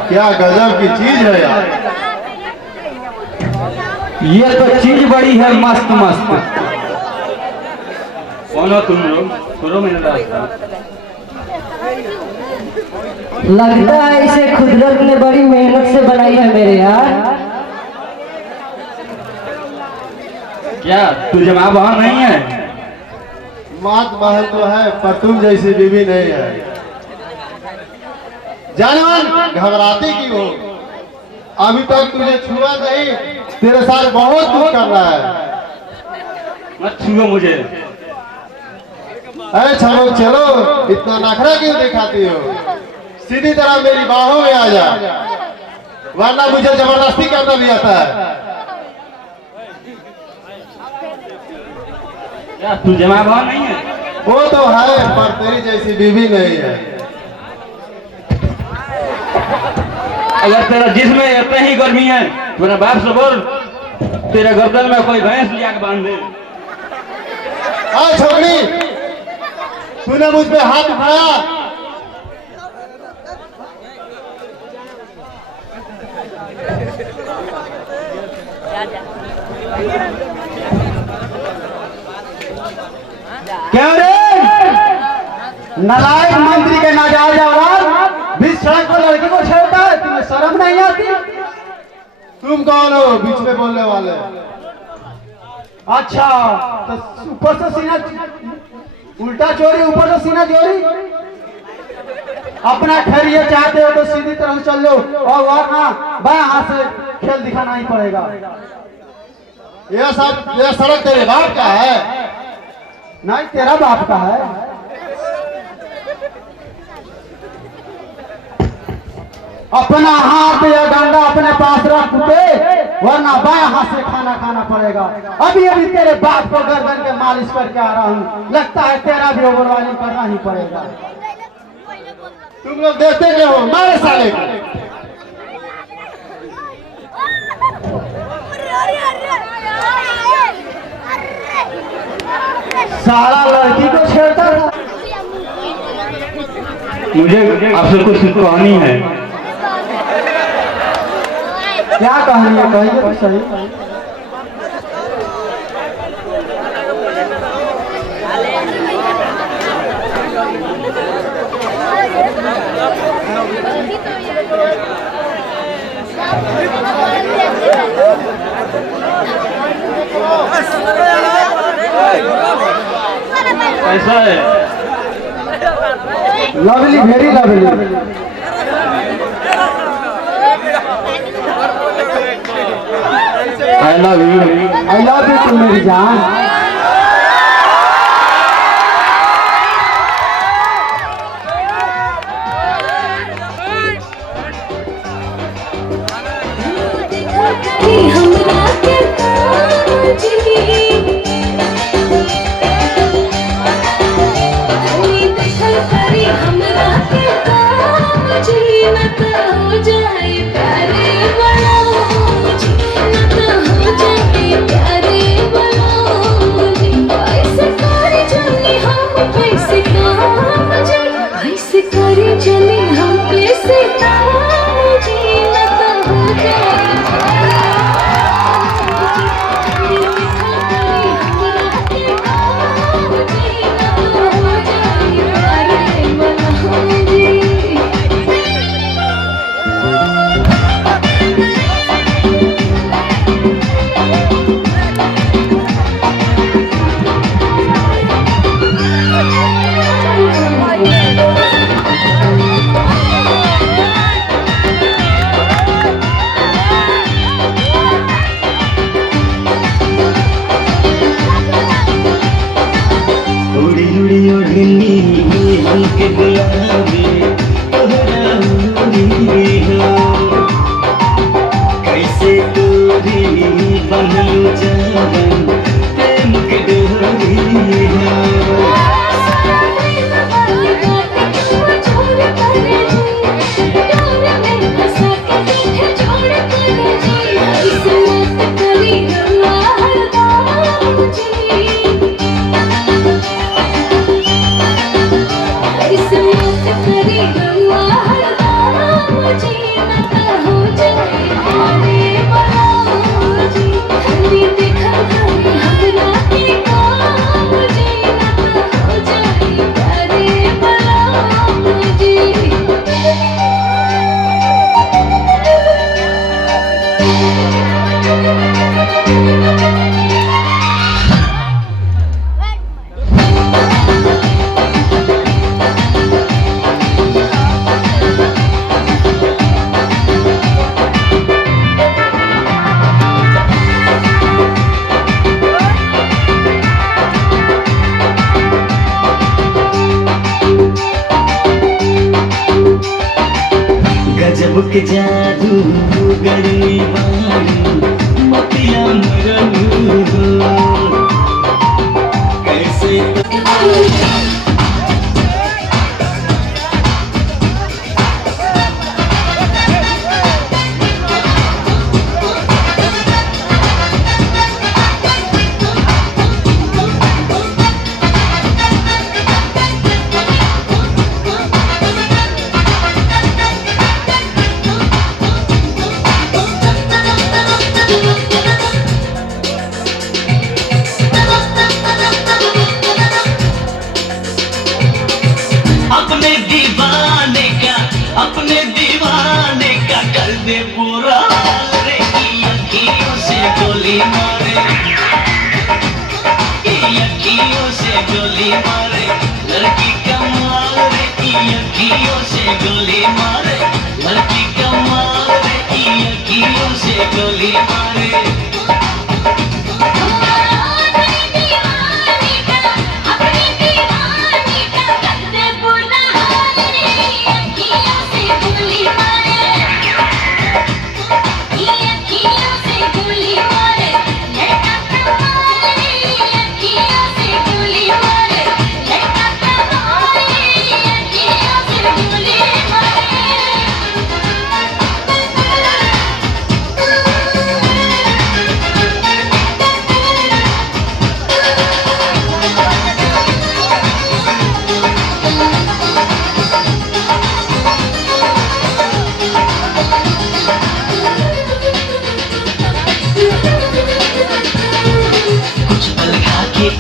क्या गजब की चीज है यार। ये तो चीज बड़ी है मस्त मस्त। कौन हो तुम लोग? छोड़ो मैंने रास्ता। लगता है इसे कुदरत ने बड़ी मेहनत से बनाई है मेरे यार। क्या तुझे माँ बहन नहीं है? मात बहन तो है, पर तुम जैसी बीवी नहीं है। जानवर घबराती क्यों हो? अभी तक तुझे छुआ नहीं, तेरे साथ बहुत कुछ कर रहा है। मत छुओ मुझे। अरे चलो चलो, इतना नखरा क्यों दिखाती हो? सीधी तरह मेरी बाहों में आ जा, वरना मुझे जबरदस्ती करना भी आता है। क्या तुझे माँ बहन नहीं है? वो तो है, पर तेरी जैसी बीवी नहीं है। अगर तेरा जिस्म में इतनी ही गर्मी है तो मेरे बाप से बोल तेरे गर्दन में कोई भैंस लिया के बांध दे। हाँ छोकरी, तूने मुझ पे हाथ उठाया। क्या रे नालायक मंत्री के नाजायज औलाद, बीच सड़क पर लड़की को छेड़ता है, तुम्हें शर्म नहीं आती? तुम कौन हो बीच में बोलने वाले? अच्छा, तो ऊपर से सीना उल्टा चोरी, ऊपर से सीना चोरी। अपना खैरियत चाहते हो तो सीधी तरह चल लो, और वरना बाएं हाथ से खेल दिखाना ही पड़ेगा। यह सड़क तेरे बाप का है? नहीं, तेरा बाप का है। अपना हाथ या डंडा अपने पास रख दे, वरना बाएं हाथ से खाना खाना पड़ेगा। अभी अभी तेरे बाप को गर्दन के मालिश करके आ रहा हूँ, लगता है तेरा भी ओवरवाइलिंग करना ही पड़ेगा। तुम लोग देखते क्या हो? मारे साले को। साला लड़की को छेड़ता था। मुझे आपसे कुछ कहानी है। क्या कहानी है, कहिए तो सही। कैसा है? Lovely, very lovely. I love you तू मेरी जान। बनलू जावन प्रेम के डोरी हो। के जादू गरी बारी मतिया मरलू कैसे अपने दीवाने का कर दे पूरा रे की अखियों से गोली मारे की अखियों से गोली मारे लड़की कमाल रे की अखियों से गोली मारे लड़की कमाल रे की अखियों से गोली मारे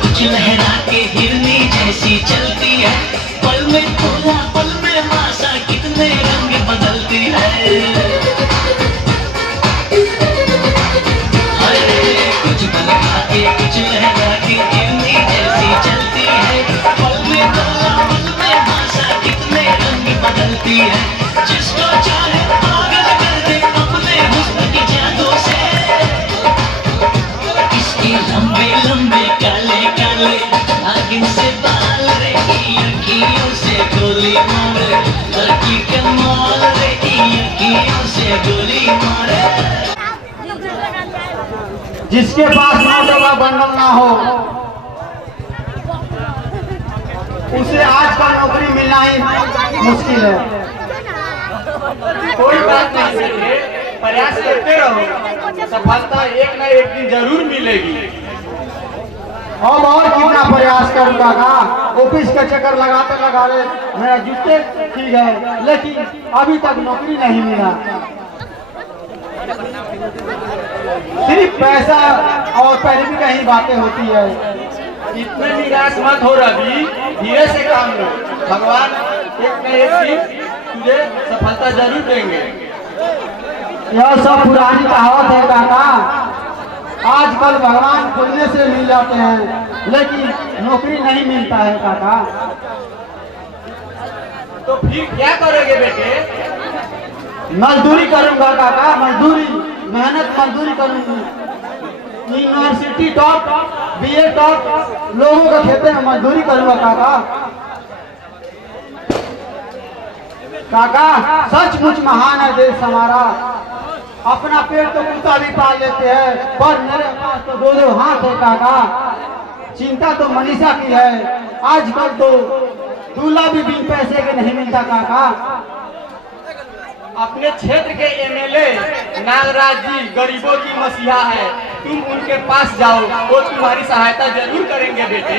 कुछ लहरा के हिरनी जैसी चलती है पल में खोला पल में मासा कितने रंग बदलती है अरे कुछ लहरा के कुछ लहरा के हिरनी जैसी चलती है पल में खोला पल में मासा कितने रंग बदलती है जिसको चाहे पागल कर दे अपने हुस्न की जादू से इसके लंबे लंबे काले काले नागिन से बाल रे की अखियों से गोली मारे लड़की कमाल रे की अखियों से गोली मारे जिसके पास नौकरी का बंडल ना हो उसे आजकल नौकरी मिलना ही मुश्किल है। कोई बात नहीं बेटे, प्रयास करते रहो, सफलता एक न एक दिन जरूर मिलेगी। हम और कितना प्रयास करूँगा का ऑफिस के चक्कर लगाते लगाते मेरा जूते ठीक है, लेकिन अभी तक नौकरी नहीं मिला। सिर्फ पैसा और पैरवी का ही बातें होती है। इतने निराश मत हो रवि, धीरे से काम लो, भगवान एक न एक दिन तुझे सफलता जरूर देंगे। यह सब पुरानी कहावत है काका। आजकल भगवान खुलने से मिल जाते हैं, लेकिन नौकरी नहीं मिलता है काका। तो फिर क्या करोगे बेटे? मजदूरी करूंगा काका, मजदूरी, मेहनत मजदूरी करूंगी। यूनिवर्सिटी टॉप, बीए टॉप लोगों के खेते में मजदूरी करूंगा काका। काका सचमुच महान है देश हमारा। अपना पेट तो कुत्ता भी पाल लेते हैं, पर मेरे पास तो दो दो हाथ है काका। चिंता तो मनीषा की है। आजकल तो दूल्हा भी बिन पैसे के नहीं मिलता काका। अपने क्षेत्र के एमएलए नागराज जी गरीबों की मसीहा है, तुम उनके पास जाओ, वो तुम्हारी सहायता जरूर करेंगे बेटे।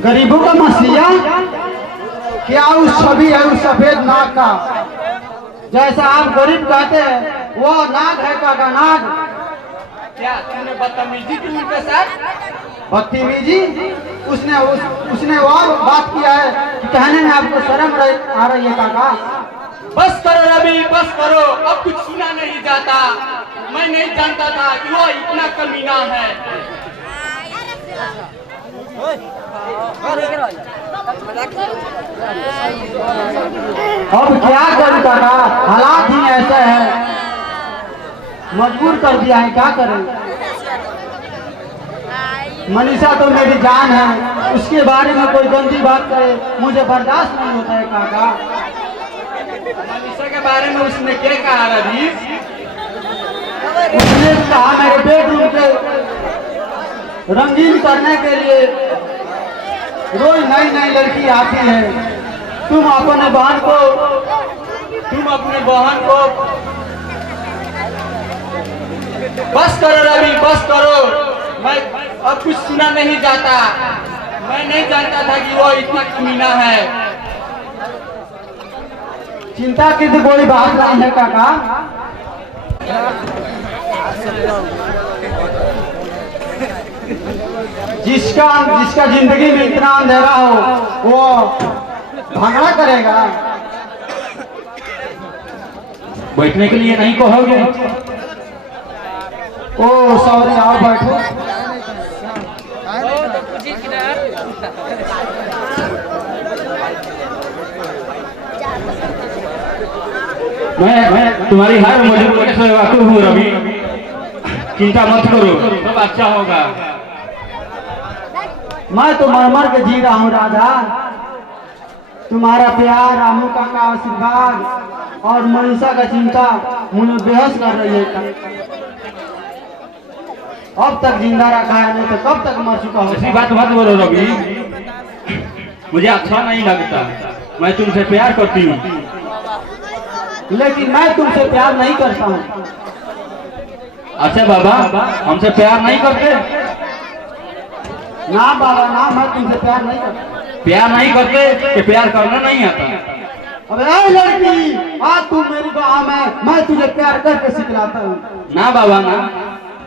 गरीबों का मसीहा क्या उस छवि है उस सफेद नाग का? जैसा आप गरीब कहते हैं वो नाग है काका, नाग। क्या तुमने बदतमीजी की उनके साथ? बदतमीजी? उसने और बात किया है कि कहने में आपको शर्म आ रही है काका। बस करो रवि, बस करो, अब कुछ सुना नहीं जाता। मैं नहीं जानता था कि वो इतना कमीना है। अब क्या करूं काका, हालात ही ऐसे हैं, मजबूर कर दिया है, क्या करें। मनीषा तो मेरी जान है, उसके बारे में कोई गंदी बात करे मुझे बर्दाश्त नहीं होता है काका। मनीषा के बारे में उसने क्या कहा रवि? उसने कहा मेरे बेडरूम के रंगीन करने के लिए रोज नई नई लड़की आती है। तुम अपने बहन को बस करो रवि, बस करो। मैं अब कुछ सुना नहीं जाता। मैं नहीं जानता था कि वो इतना कमीना है। चिंता की तो कोई बात नहीं है काका। जिसका जिंदगी में इतना अंधेरा हो वो झगड़ा करेगा। बैठने के लिए नहीं कहोगे? ओ सॉरी, आओ बैठो। मैं तुम्हारी हर मजबूरी से वाकिफ हूँ रवि, चिंता मत करो, सब अच्छा होगा। मैं तो मर मर के जी रहा हूँ राधा। तुम्हारा प्यार, रामू का आशीर्वाद और मनीषा का चिंता मुझे बेहोश कर रही है। अब तक जिंदा रखा है, नहीं तो कब तक मर चुका हो। ऐसी बात मत बोलो रवि, मुझे अच्छा नहीं लगता। मैं तुमसे प्यार करती हूँ। लेकिन मैं तुमसे प्यार नहीं करता हूँ। अच्छा बाबा, हमसे प्यार नहीं करते? ना बाबा ना, मैं तुमसे प्यार नहीं करता। प्यार नहीं करते कि प्यार करना नहीं आता? अबे ऐ लड़की, आज तू मेरी बाह में, मैं तुझे प्यार करके सिखलाता हूँ। ना बाबा ना,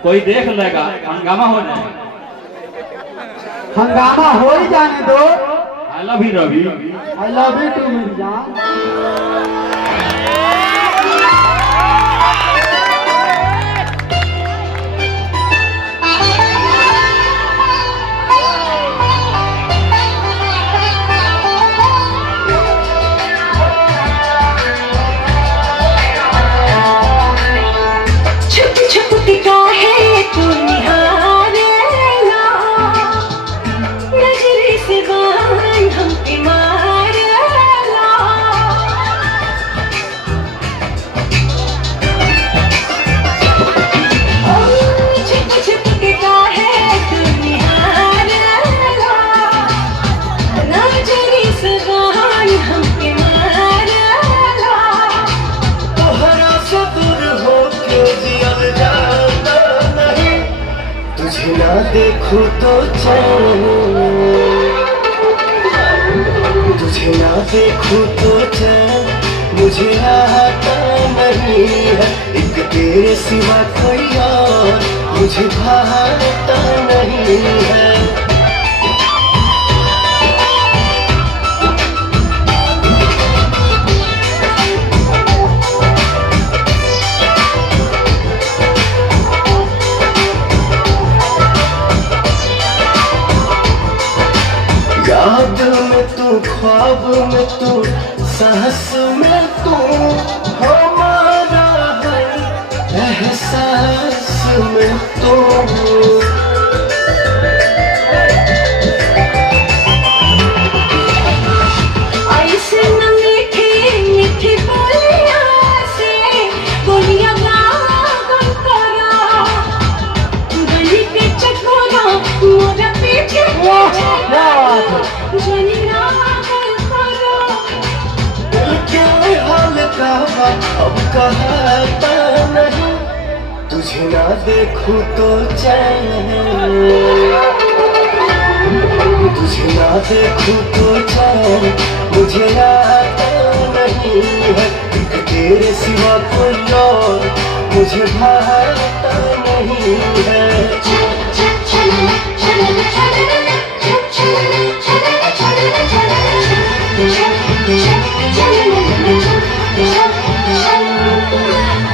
कोई देख लेगा, हंगामा हो जाए। हंगामा हो ही जाने दो। I love you Ravi. I love you too मेरी जान। देखो तो चैन, तुझे ना देखो तो चैन मुझे आता नहीं है। एक तेरे सिवा कोई और मुझे भाता नहीं है। याद में तू, ख्वाब में तू, सांस में तू, हमारा है एहसास में तू। ऐसे न मीठी मीठी बोलियां से बोलियां गागन करा, गली के चकोरा मोरा पीछे अब कहता नहीं, तुझे ना देखूं तो चैन, तुझे ना देखूं तो चैन मुझे आता नहीं है। एक तेरे सिवा कोई और मुझे भाता नहीं है।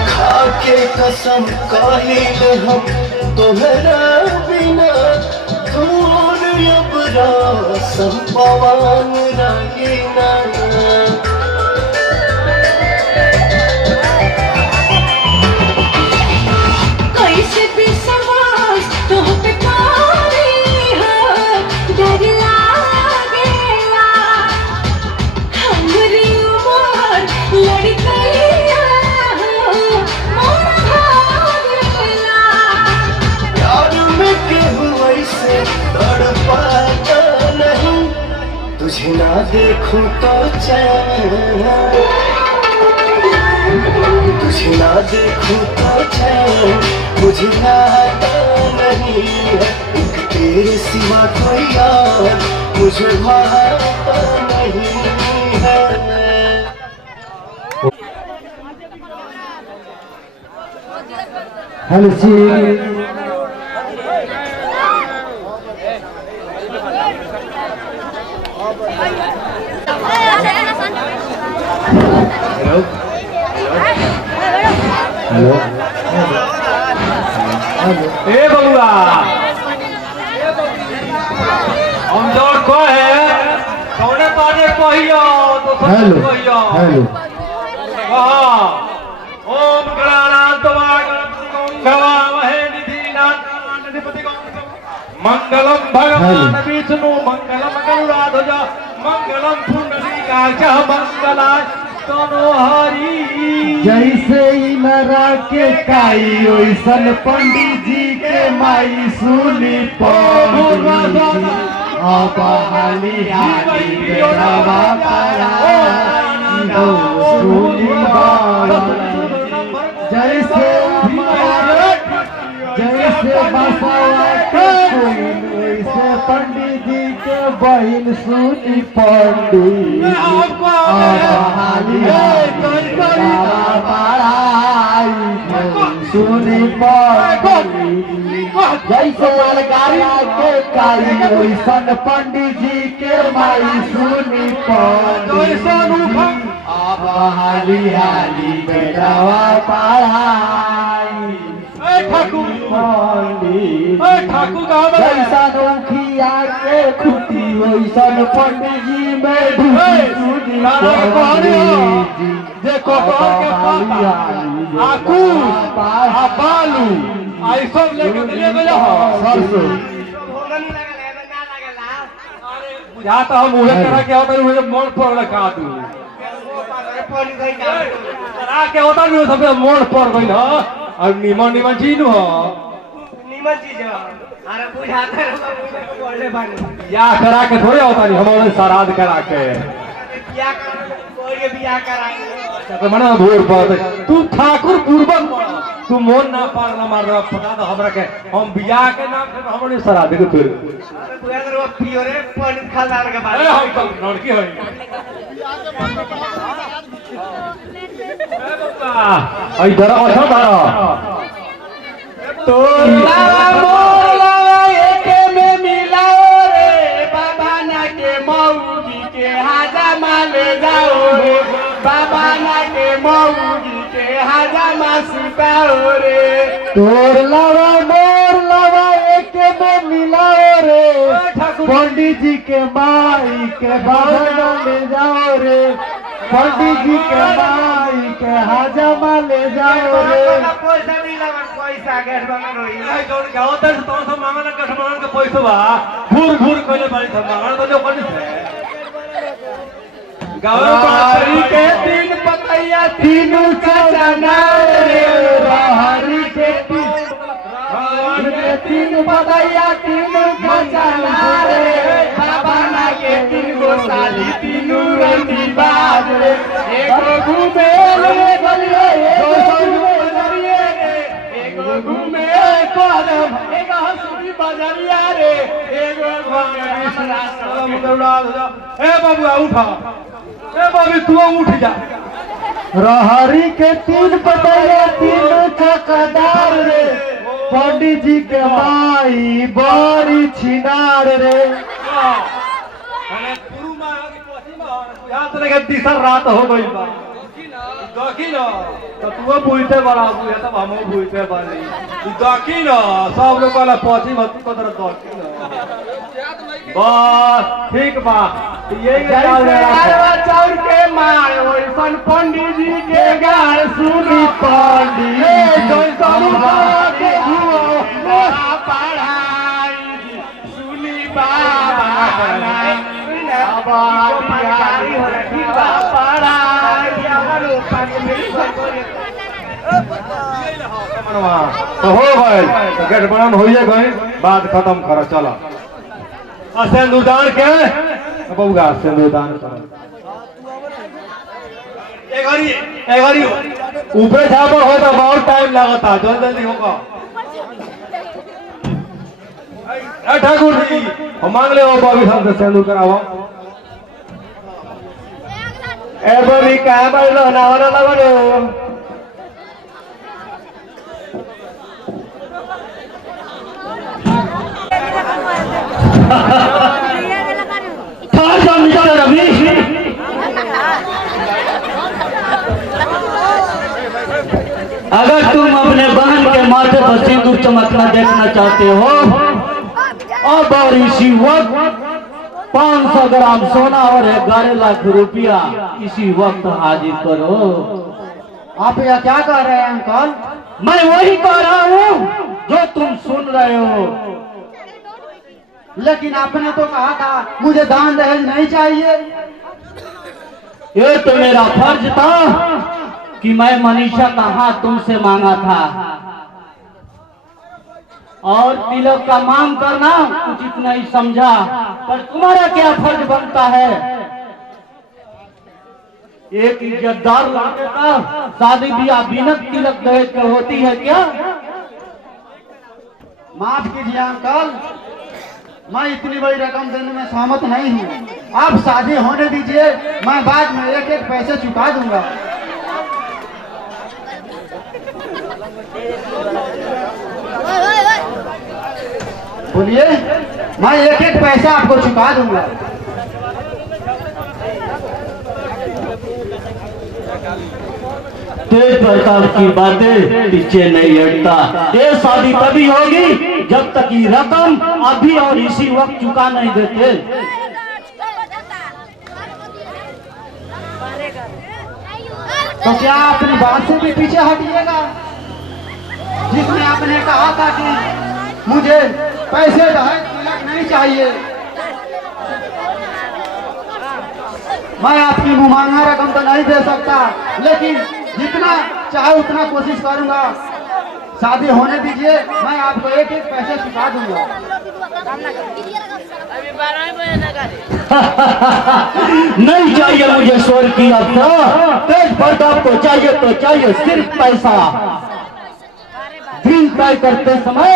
खाके कसम कहिले हम तोहरा बिना, दूर अब रासम पवन रहीना। कैसे विश्वास तुह पे करी हो, डर लागेला हमरी उमर लड़ तुझे ना देखूं तो चैन, तुझे ना देखूं तो चैन मुझे आता नहीं है। एक तेरे सिवा कोई और मुझे भाता नहीं है। हेलो जी, हेलो ए बउआ हम जोर को है कौने पाने कहियो तो हेलो कहियो हेलो हां ओम गणानांतवाय गवामहे निधिनाथ मंगलम भगवान विष्णु मंगलम गरुड़ाध्वज मंगलम पुंडरीकाक्ष मंगलाय तनोहरि। जैसे इनरा के काई ओइसन पंडित जी के माई सुनी पंडित अब हाली हाली बेड़ावा पारा सुनी जैसे जैसे बसवा के वैसे पंडित जी के बहन सुनी पंडित सुनी जैसे मालगाड़ी के काई वैसन पंडित जी के माई सुनी पंडित अब हाली हाली बेड़ावा पढ़ाई जैसा नौखिया के खुटी वैसन पंडित जी में ढूंढी देखो के आकू आ बालू आई सब लेके ले गया सरसों बुझाता हम उहे तरह के होता है मोड़ पर लगा दू तरह के होता नहीं सब मोड़ पर गइल ह और निमन निमन चीज हो निमन चीज है अरे बुझाता है बोले बानी या करा के थोड़े होता नहीं हमारे श्राद्ध करा के क्या कोई बियाह करा तो मना भोर पर तू ठाकुर पूर्वक तू मोन ना पार ना मार रहा पता तो हमरा के हम बियाह के नाम से हमने श्राद्ध के फिर अरे बुआ रे वो पियोरे पंडित खानदान के बारे अरे हम तो लड़की होई इधर अच्छा धारा तो मोला एक में मिलाओ रे बाबा ना के मौगी के हाजा माले जाओ रे बाबा ना के मौगी के हाजा मा सुताओ रे तोर लवा मोर लवा एक में मिलाओ रे पंडित जी के माई के बाबा ले जाओ रे पंडित जी के माई के हाजमा ले जाओ रे पैसा मिला पैसा गैस बना रही नहीं जोड़ के होता है तो सब मांगना के सामान के पैसा बा भूर भूर कोले बारी सब मांगना तो जो कोनी से गाँव हरी के तीन पतैया तीनों चना रे हरी के तीन पतैया तीनों चना रे बाबा ना के तीन गो साली तीनों रंगी बाज रे एगो घूमे रे गलिए एगो घूमे कदम एगो हंसुरी बजरिया रे एगो ए बाबू उठा ए बाबू तू उठ जा रहरी के तीन पतैया तीनों चौकदार रे पंडित जी के माई बड़ी छिनार रे अरे गुरु मांगा की पश्चिम याद लगे तीसरा रात हो गई बा दखी न तो तू बुझते बड़ा बुझे तब हम बुझते बानी दखी न सब लोग वाला पश्चिम तू को तरह दखी न बस ठीक बा यही चाल अरवा चाउर के मार ओइसन पंडित जी के गाल सुनी पंडित जैसन के हुओ पढ़ाई सुनी बाबा बाबा बिहारी हो रही पढ़ाई हमारो पानी में तो हो गए गठबंधन होइए गए बात खत्म करो चलो सिंदूरदान के बउगा सिंदूर दान करो। ऊपर झापो हो तो बहुत टाइम लगता, जल्दी जल्दी होगा। ठाकुर जी हम मांग ले बॉबी साहब से सिंदूर कराओ। ए बॉबी कहाँ पर लो ना वाला लगो अगर तुम अपने बहन के माथे पर सिंदूर चमकना देखना चाहते हो और इसी वक्त 500 ग्राम सोना और 11 लाख रुपया इसी वक्त हाजिर करो। आप यह क्या कह रहे हैं अंकल? मैं वही कह रहा हूँ जो तुम सुन रहे हो। लेकिन आपने तो कहा था मुझे दान दहेज नहीं चाहिए। ये तो मेरा फर्ज था कि मैं मनीषा का हाथ तुमसे मांगा था और तिलक का मांग करना उचित नहीं समझा, पर तुम्हारा क्या फर्ज बनता है? एक इज्जतदार लड़के का शादी ब्याह बिना तिलक दहेज के होती है क्या? माफ कीजिए अंकल, मैं इतनी बड़ी रकम देने में सहमत नहीं हूँ। आप शादी होने दीजिए, मैं बाद में एक एक पैसे चुका दूंगा। बोलिए, मैं एक एक पैसा आपको चुका दूंगा। तेज प्रताप की बातें पीछे नहीं हटता। ये शादी तभी होगी जब तक ये रकम अभी और इसी वक्त चुका नहीं देते। तो क्या अपनी बात से भी पीछे हटिएगा? जिसमें आपने कहा था कि मुझे पैसे दहेज तिलक नहीं चाहिए। मैं आपकी मुमांगा रकम तो नहीं दे सकता, लेकिन जितना चाहे उतना कोशिश करूंगा। शादी होने दीजिए, मैं आपको एक एक पैसे चुका दूंगा। नहीं चाहिए मुझे शोर की अफसर, तेज प्रताप को चाहिए तो चाहिए सिर्फ पैसा। दिन तय करते समय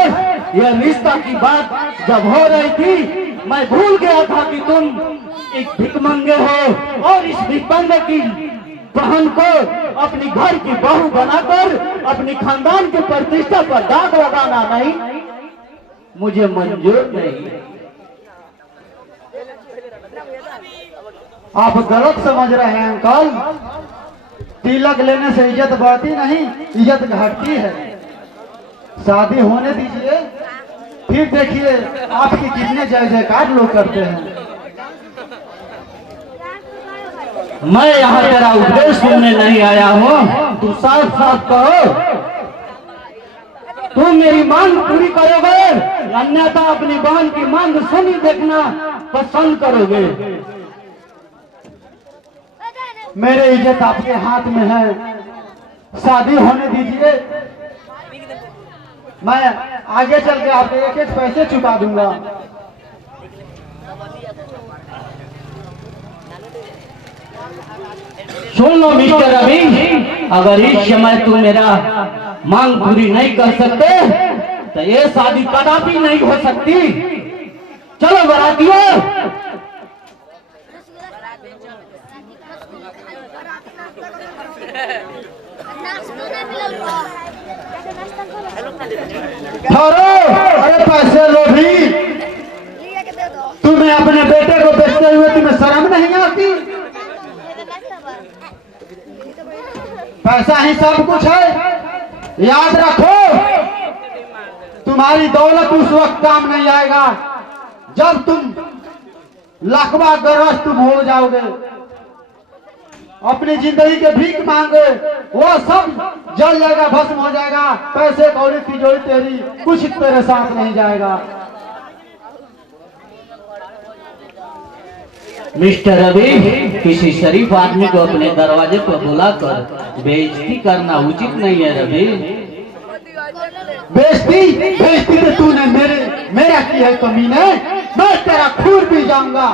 यह रिश्ता की बात जब हो रही थी, मैं भूल गया था कि तुम एक भिखमंगे हो और इस भिखमंगे की बहन को अपनी घर की बहू बनाकर अपनी खानदान की प्रतिष्ठा पर दाग लगाना नहीं मुझे मंजूर नहीं। आप गलत समझ रहे हैं अंकल। तिलक लेने से इज्जत बढ़ती नहीं, इज्जत घटती है। शादी होने दीजिए, फिर देखिए आपकी कितने जय जयकार लोग करते हैं। मैं यहाँ तेरा उपदेश सुनने नहीं आया हूँ, तू साफ साफ कहो तुम मेरी मांग पूरी करोगे, अन्यथा अपनी बहन की मांग सुनी देखना पसंद करोगे। मेरे इज्जत आपके हाथ में है, शादी होने दीजिए। मैं आगे चल के आपके एक एक पैसे चुका दूंगा। सुन लो मिस्टर रवि, अगर इस समय तुम मेरा मांग पूरी नहीं कर सकते तो ये शादी कदापि नहीं हो सकती। चलो बारातियों। अरे पैसे लो भी, तुम्हें अपने बेटे को बेचते हुए तुम्हें शर्म नहीं आती? पैसा ही सब कुछ है, याद रखो। तुम्हारी दौलत उस वक्त काम नहीं आएगा जब तुम लकवा ग्रस्त हो जाओगे। अपनी जिंदगी के भीख मांगे, वो सब जल जाएगा, भस्म हो जाएगा। पैसे कौड़ी तिजोरी तेरी कुछ तेरे साथ नहीं जाएगा। मिस्टर रवि, किसी शरीफ आदमी को अपने दरवाजे पर बुलाकर बेइज्जती करना उचित नहीं है रवि। बेइज्जती तो तूने मेरा की है कमीने। मैं तेरा खून पी जाऊंगा।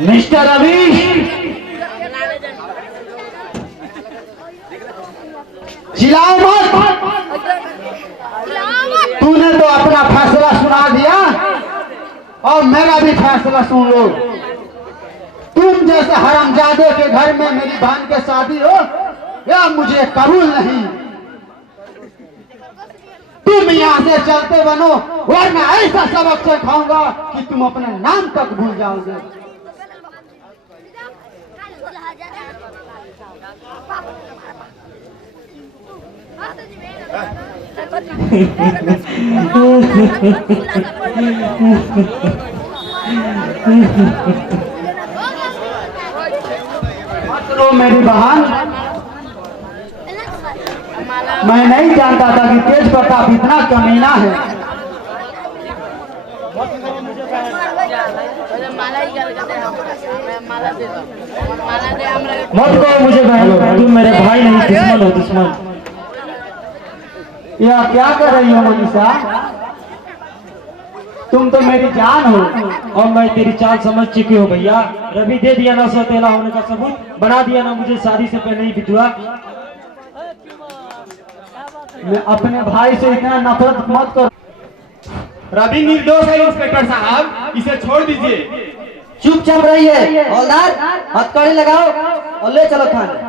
मिस्टर रवि, चिल्लाओ मत। तूने तो अपना फैसला सुना दिया और मेरा भी फैसला सुन लो। तुम जैसे हरामजादे के घर में मेरी बहन के शादी हो यह मुझे कबूल नहीं। तुम यहाँ से चलते बनो वरना ऐसा सबक सिखाऊंगा कि तुम अपना नाम तक भूल जाओगे। मत रो मेरी बहन, मैं नहीं जानता था कि तेज प्रताप इतना कमीना है। मत कहो मुझे बहन, तुम मेरे भाई नहीं दुश्मन हो, दुश्मन। यह क्या कर रही हो मनीषा? तुम तो मेरी जान हो। और मैं तेरी चाल समझ चुकी हूँ भैया। रवि दे दिया ना सौतेला होने का सबूत, बना दिया ना मुझे शादी से पहले ही विधवा। मैं अपने भाई से इतना नफरत मत कर। रवि निर्दोष है इंस्पेक्टर साहब, इसे छोड़ दीजिए। चुपचाप रहिए। हवलदार हथकड़ी लगाओ और ले चलो थाने।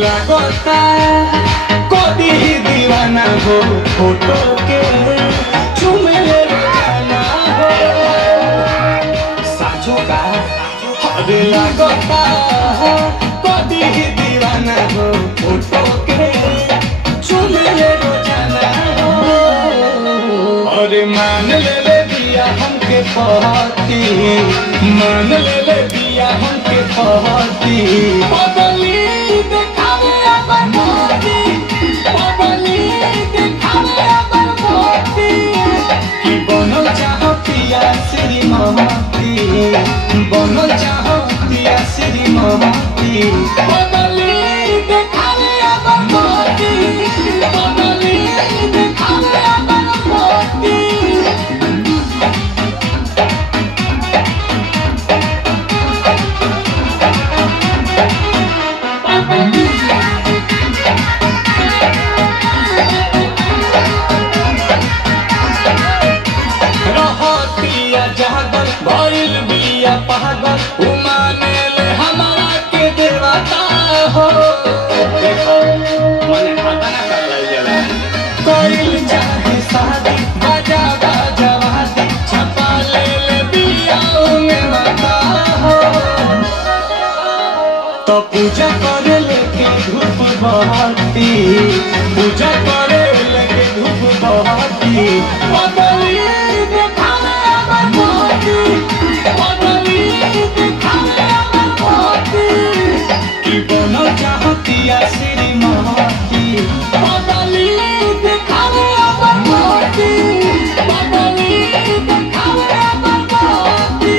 लगता कोई दीवाना हो फोटो के चुमे जाना हो साचो का। अरे लगता कोई दीवाना हो फोटो के चुमे जाना हो। अरे मान ले दिया हमके पहती, मान ले दिया हमके पहती। बदली देखावे अबर मोती, बदली देखावे अबर मोती। कि बनल चाहतिया श्रीमती, बनल चाहतिया श्रीमती। बदली देखावे अबर मोती, बदली देखावे अबर मोती। रहतिया जागल भइल बिया पागल, उमाने ले हमारा के देवता हो। मने पता ना कर ले कोइल चाहे शादी बाजा बाजा वादी, छपा ले बिया में माता हो। तो पूजा करे लेके धूप बहती, पूजा करे लेके धूप बहती। बदली देखावे अबर मोती, बदली देखावे अबर मोती। कि बनल चाहतिया श्रीमती, बदली देखावे अबर मोती, बदली देखावे अबर मोती।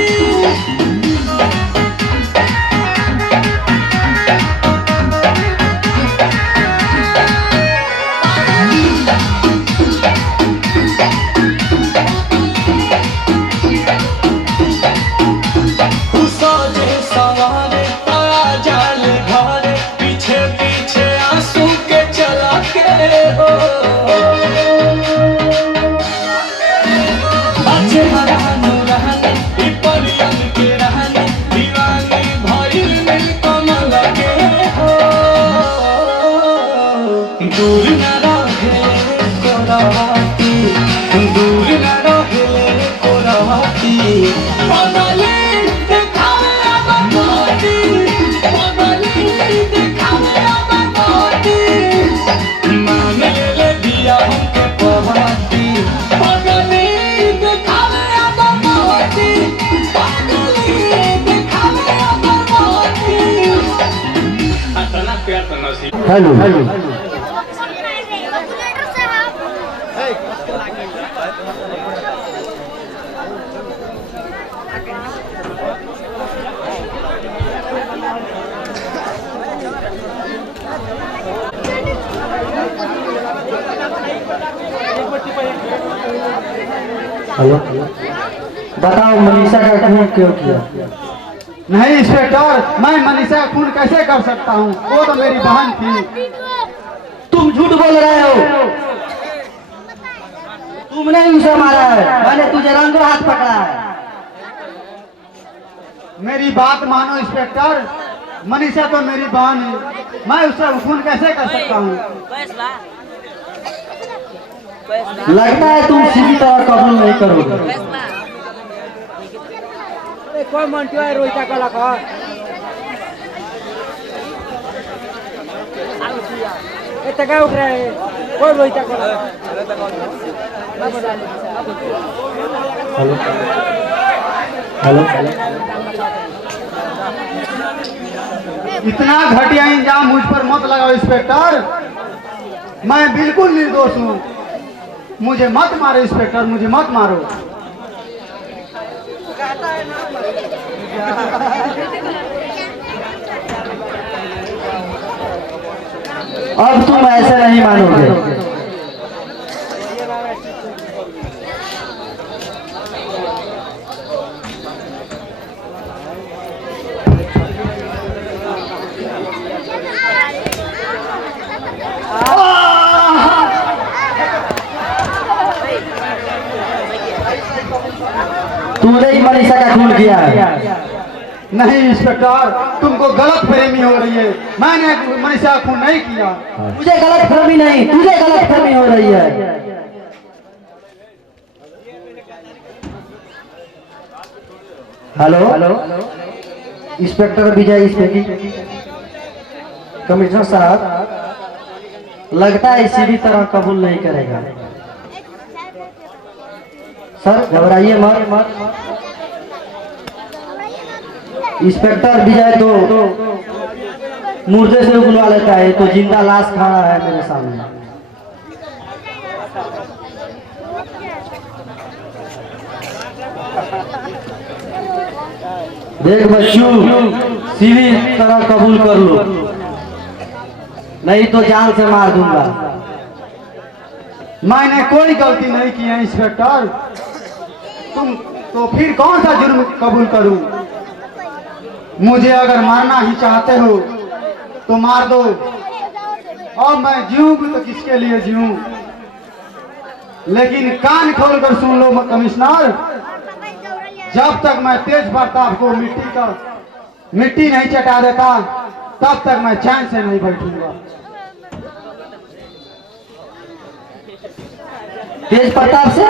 सजे सवारे तारा जाल घरे, पीछे पीछे आंसू के चला के हो। अच्छे हरानु रहने परियन के रहने, दीवानी भइल मिल कमल के हो। दूर न रहे को रहती, दूर न रहे को रहती। बदली देखावे अबर मोती, बदली देखावे अबर मोती। मान ले दिया हमके पहती, बदली देखावे अबर मोती। हेलो हेलो बताओ मनीषा का खून क्यों किया? नहीं इंस्पेक्टर, मैं मनीषा का खून कैसे कर सकता हूँ? वो तो मेरी बहन थी। तुम झूठ बोल रहे हो। तुमने उसे मारा है, मैंने तुझे रंगों हाथ पकड़ा है। मेरी बात मानो इंस्पेक्टर, मनीषा तो मेरी बहन है, मैं उससे खून कैसे कर सकता हूँ? लगता है तुम सीधी तरह कबूल नहीं करोगे। कोई मंटू है रोहिता का लगा क्या उठ रहा है कोई रोहिता का हेलो हेलो इतना घटिया इंजाम मुझ पर मत लगाओ इंस्पेक्टर, मैं बिल्कुल निर्दोष हूँ। मुझे मत मारो इंस्पेक्टर, मुझे मत मारो। अब तुम ऐसे नहीं मानोगे। तूने ही मनीषा का खून किया है। नहीं इंस्पेक्टर, तुमको गलत फहमी हो रही है। मैंने मनीषा का खून नहीं किया। तुझे गलत फहमी नहीं, तुझे गलत फहमी हो रही है। हेलो हेलो इंस्पेक्टर विजय स्पीकिंग। कमिश्नर साहब, लगता है सीधी तरह कबूल नहीं करेगा। सर घबराइए मत। इंस्पेक्टर विजय तो मुर्दे से उगलवा लेता है, तो जिंदा लाश खड़ा है मेरे सामने। देख बच्चों, सीधी तरह कबूल कर लो, नहीं तो जान से मार दूंगा। मैंने कोई गलती नहीं की है इंस्पेक्टर। तुम तो फिर कौन सा जुर्म कबूल करूं? मुझे अगर मारना ही चाहते हो तो मार दो, और मैं जीऊं भी तो किसके लिए जीऊं? लेकिन कान खोलकर सुन लो कमिश्नर, जब तक मैं तेज प्रताप को मिट्टी नहीं चटा देता, तब तक मैं चैन से नहीं बैठूंगा। तेज प्रताप से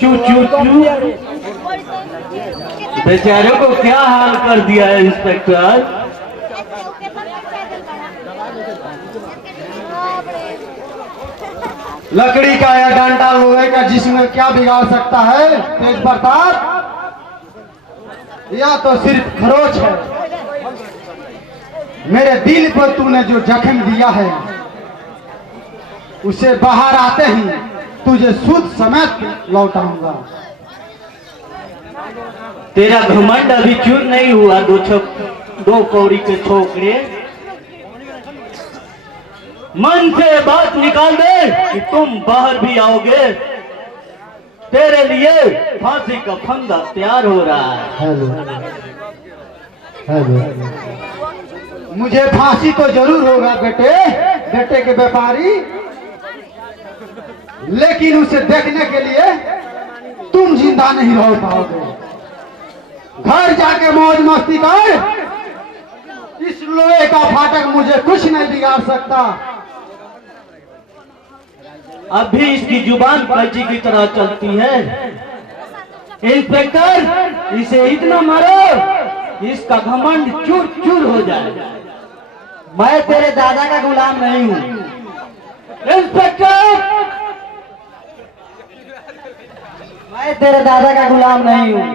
चू चू चू, बेचारों को क्या हाल कर दिया है इंस्पेक्टर। लकड़ी का या डंडा लोहे का जिसमें क्या बिगाड़ सकता है तेज प्रताप? या तो सिर्फ खरोच है। मेरे दिल पर तूने जो जख्म दिया है, उसे बाहर आते ही तुझे शुद्ध समेत लौटाऊंगा। तेरा घमंड अभी चूर नहीं हुआ। दो कौड़ी के छोकरे, मन से बात निकाल दे कि तुम बाहर भी आओगे। तेरे लिए फांसी का फंदा तैयार हो रहा है। हेलो हेलो मुझे फांसी तो जरूर होगा बेटे के व्यापारी, लेकिन उसे देखने के लिए तुम जिंदा नहीं रह पाओगे। घर जाके मौज मस्ती कर। इस लोहे का फाटक मुझे कुछ नहीं बिगाड़ सकता। अभी इसकी जुबान कैंची की तरह चलती है। इंस्पेक्टर, इसे इतना मारो इसका घमंड चूर चूर हो जाए। मैं तेरे दादा का गुलाम नहीं हूँ। इंस्पेक्टर, मैं तेरे दादा का गुलाम नहीं हूँ।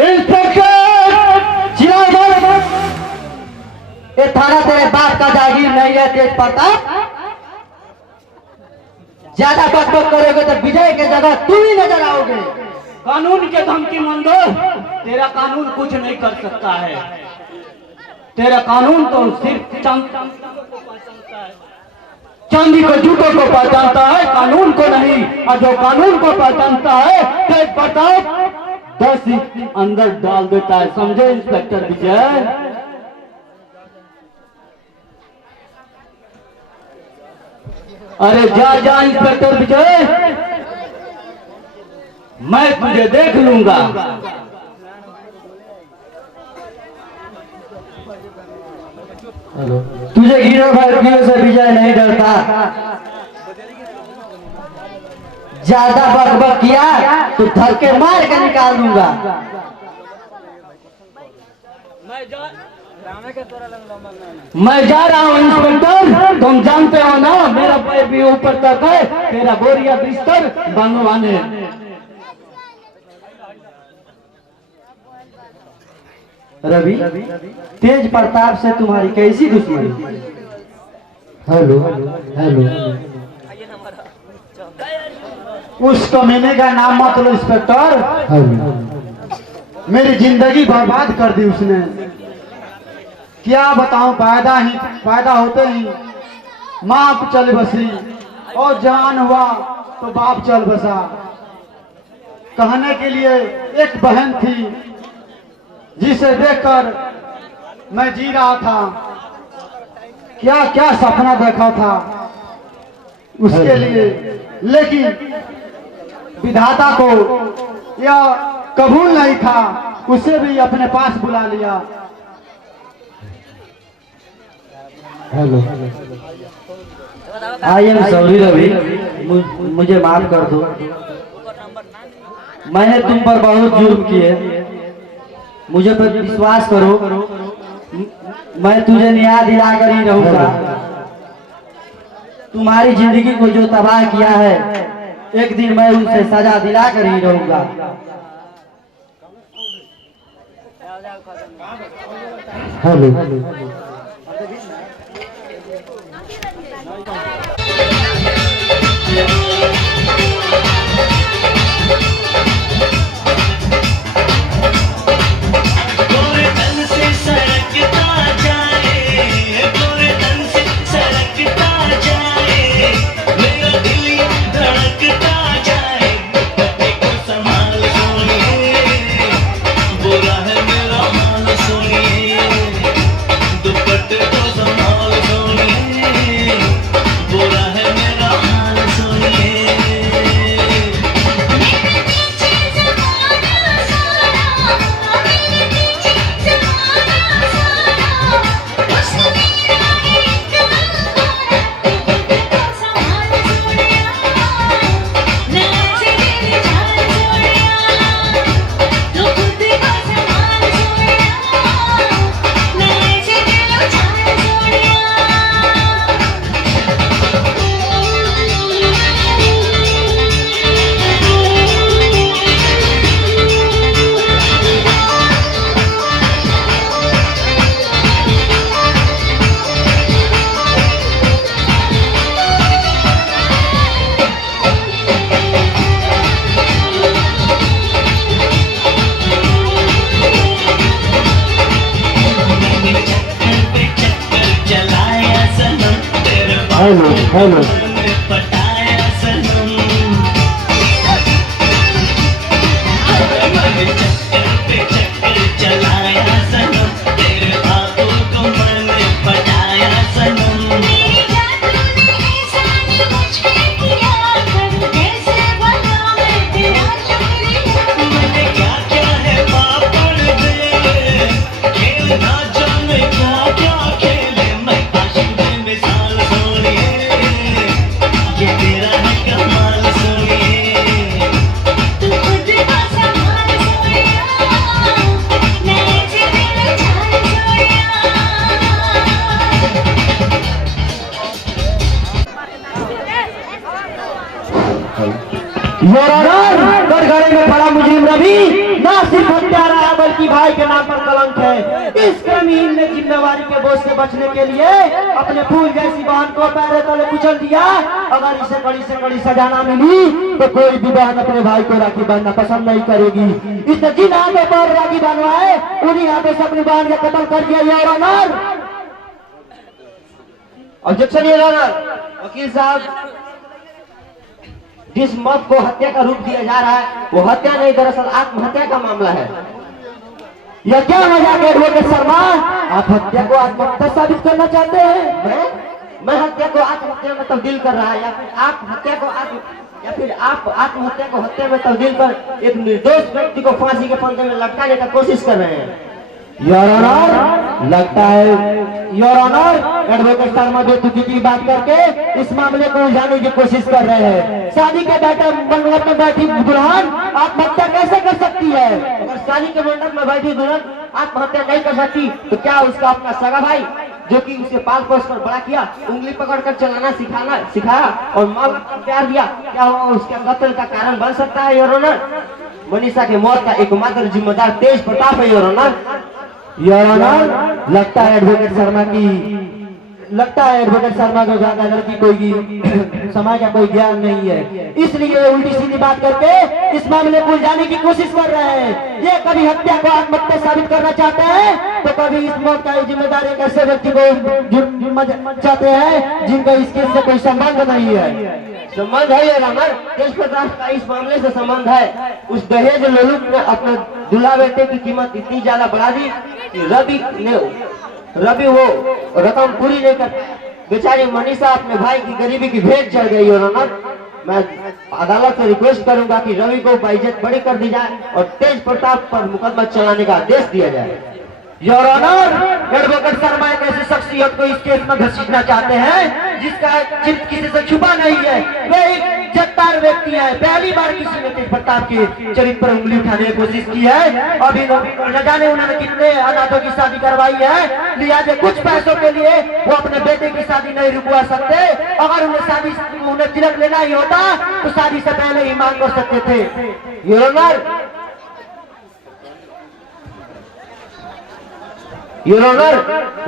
इंस्पेक्टर, चिल्लाओ मत। ये थाना तेरे बाप का जागीर नहीं है तेज प्रताप। ज्यादा बकबक करोगे तो विजय के जगह तुम ही नजर आओगे। कानून के धमकी मंदो, तेरा कानून कुछ नहीं कर सकता है। तेरा कानून तो सिर्फ चांदी को जूतों को पहचानता है, कानून को नहीं। और जो कानून को पहचानता है तेज प्रताप 10 इंच अंदर डाल देता है, समझे इंस्पेक्टर विजय? अरे जा जा इंस्पेक्टर विजय, मैं तुझे देख लूंगा। तुझे हीरो भड़कियों से विजय नहीं डरता। ज्यादा बकबक किया तो धक्के मार के निकाल दूंगा। मैं जा रहा हूँ इंस्पेक्टर, तुम जानते हो ना मेरा पैर भी ऊपर तक है, तेरा बोरिया बिस्तर बनवाने। रवि, तेज प्रताप से तुम्हारी कैसी दुश्मनी? हेलो हेलो, उस कमीने का नाम मत लो इंस्पेक्टर। हेलो। मेरी जिंदगी बर्बाद कर दी उसने। क्या बताऊं, पैदा होते ही माँ चल बसी और जान हुआ तो बाप चल बसा। कहने के लिए एक बहन थी जिसे देखकर मैं जी रहा था। क्या क्या सपना देखा था उसके लिए, लेकिन विधाता को यह कबूल नहीं था। उसे भी अपने पास बुला लिया। Hello. I am sorry Ravi, मुझे माफ कर दो। मैंने तुम पर बहुत जुर्म किए, मुझे पर विश्वास करो। मैं तुझे न्याय दिलाकर ही रहूंगा। तुम्हारी जिंदगी को जो तबाह किया है, एक दिन मैं उनसे सजा दिलाकर ही रहूंगा। हेलो। पूरे तन से सरकता जाए, पूरे तन से सरकता जाए, मेरा दिल धड़कता जाए। दुपट्टे को संभाल सोनिए, बुरा है मेरा हाल सोनिए। दुपट्टे को संभाल सोनिए, बुरा है मेरा हाल सोनिए। Hello hello. पटाया सनम, चक्कर पे चक्कर चलाया सनम, तेरे बातों को मैंने पटाया सनम। मैंने क्या क्या है पापड़ दे, खेल ना जाने क्या क्या खेले। मैं आशिक बेमिसाल सोनिए, ये तेरा है कमाल सोनिए। कटघरे में पड़ा मुजरिम रवि ना सिर्फ हत्यारा है बल्कि भाई के नाम पर कलंक है। इस क्रमीन ने जिम्मेवारी के बोझ से बचने के लिए अपने फूल जैसी बहन को पैरे तले कुचल दिया। अगर इसे कड़ी सजा ना मिली तो कोई भी बहन अपने भाई को राखी बांधना पसंद नहीं करेगी। इसने जिन हाथों पर राखी बांधवाए उन्हीं हाथों से अपनी बहन का कत्ल कर दिया। Your honour, objection your honour. वकील साहब, जिस मौत को हत्या का रूप दिया जा रहा है वो हत्या नहीं, दरअसल आत्महत्या का मामला है। यह क्या मजाक है एडवोकेट शर्मा? आप हत्या को आत्महत्या साबित करना चाहते हैं? मैं हत्या को आत्महत्या में तब्दील कर रहा है या फिर आप हत्या को आप आत्महत्या को हत्या में तब्दील कर एक निर्दोष व्यक्ति को फांसी के फंदे में लटकाने का कोशिश कर रहे हैं? योर ऑनर, लगता है योर ऑनर एडवोकेट शर्मा बेतुकी की बात करके इस मामले को उलझाने की कोशिश कर रहे हैं। शादी के मंडप में बैठी दुल्हन आत्महत्या कैसे कर सकती है? अगर शादी के मंडप में बैठी दुल्हन आत्महत्या नहीं कर सकती तो क्या उसका अपना सगा भाई जो कि उसे पाल पोस कर बड़ा किया, उंगली पकड़कर चलाना सिखाया और माँ बाप का प्यार दिया, क्या वो उसके कत्ल का कारण बन सकता है? योर ऑनर, मनीषा की मौत का एकमात्र जिम्मेदार तेज प्रताप है। योर ऑनर, लगता है एडवोकेट शर्मा को ज्यादा लड़की कोई समाज का कोई ज्ञान नहीं है, इसलिए उल्टी सीधी बात करके इस मामले को उलझाने की कोशिश कर रहे हैं। ये कभी हत्या को आत्महत्या साबित करना चाहते हैं तो कभी इस मौत का जिम्मेदार एक ऐसे व्यक्ति को चाहते हैं जिनका इसके से कोई संबंध नहीं है। संबंध है ये रामर, तेज प्रताप का इस मामले से संबंध है। उस दहेज लोलुप ने अपने दूल्हा बेटे की कीमत इतनी ज्यादा बढ़ा दी कि रवि वो रकम पूरी नहीं कर, बेचारी मनीषा अपने भाई की गरीबी की भेंट चढ़ गई। योर ऑनर, मैं अदालत से रिक्वेस्ट करूंगा कि रवि को बाइज्जत बरी कर दी जाए और तेज प्रताप पर मुकदमा चलाने का आदेश दिया जाए। योर ऑनर, एडवोकेट शर्मा एक ऐसी शख्सियत को इस केस में घसीटना चाहते हैं जिसका चित्र किसी से छुपा नहीं है। वे एक इज्जतदार व्यक्ति है। पहली बार किसी ने तेज प्रताप के चरित्र पर उंगली उठाने की कोशिश की है। अभी न जाने उन्होंने कितने अनाथों की शादी करवाई है, लिहाजा कुछ पैसों के लिए वो अपने बेटे की शादी नहीं रुकवा सकते। अगर उन्हें तिलक लेना ही होता तो शादी से पहले ही मांग कर सकते थे। योर ऑनर,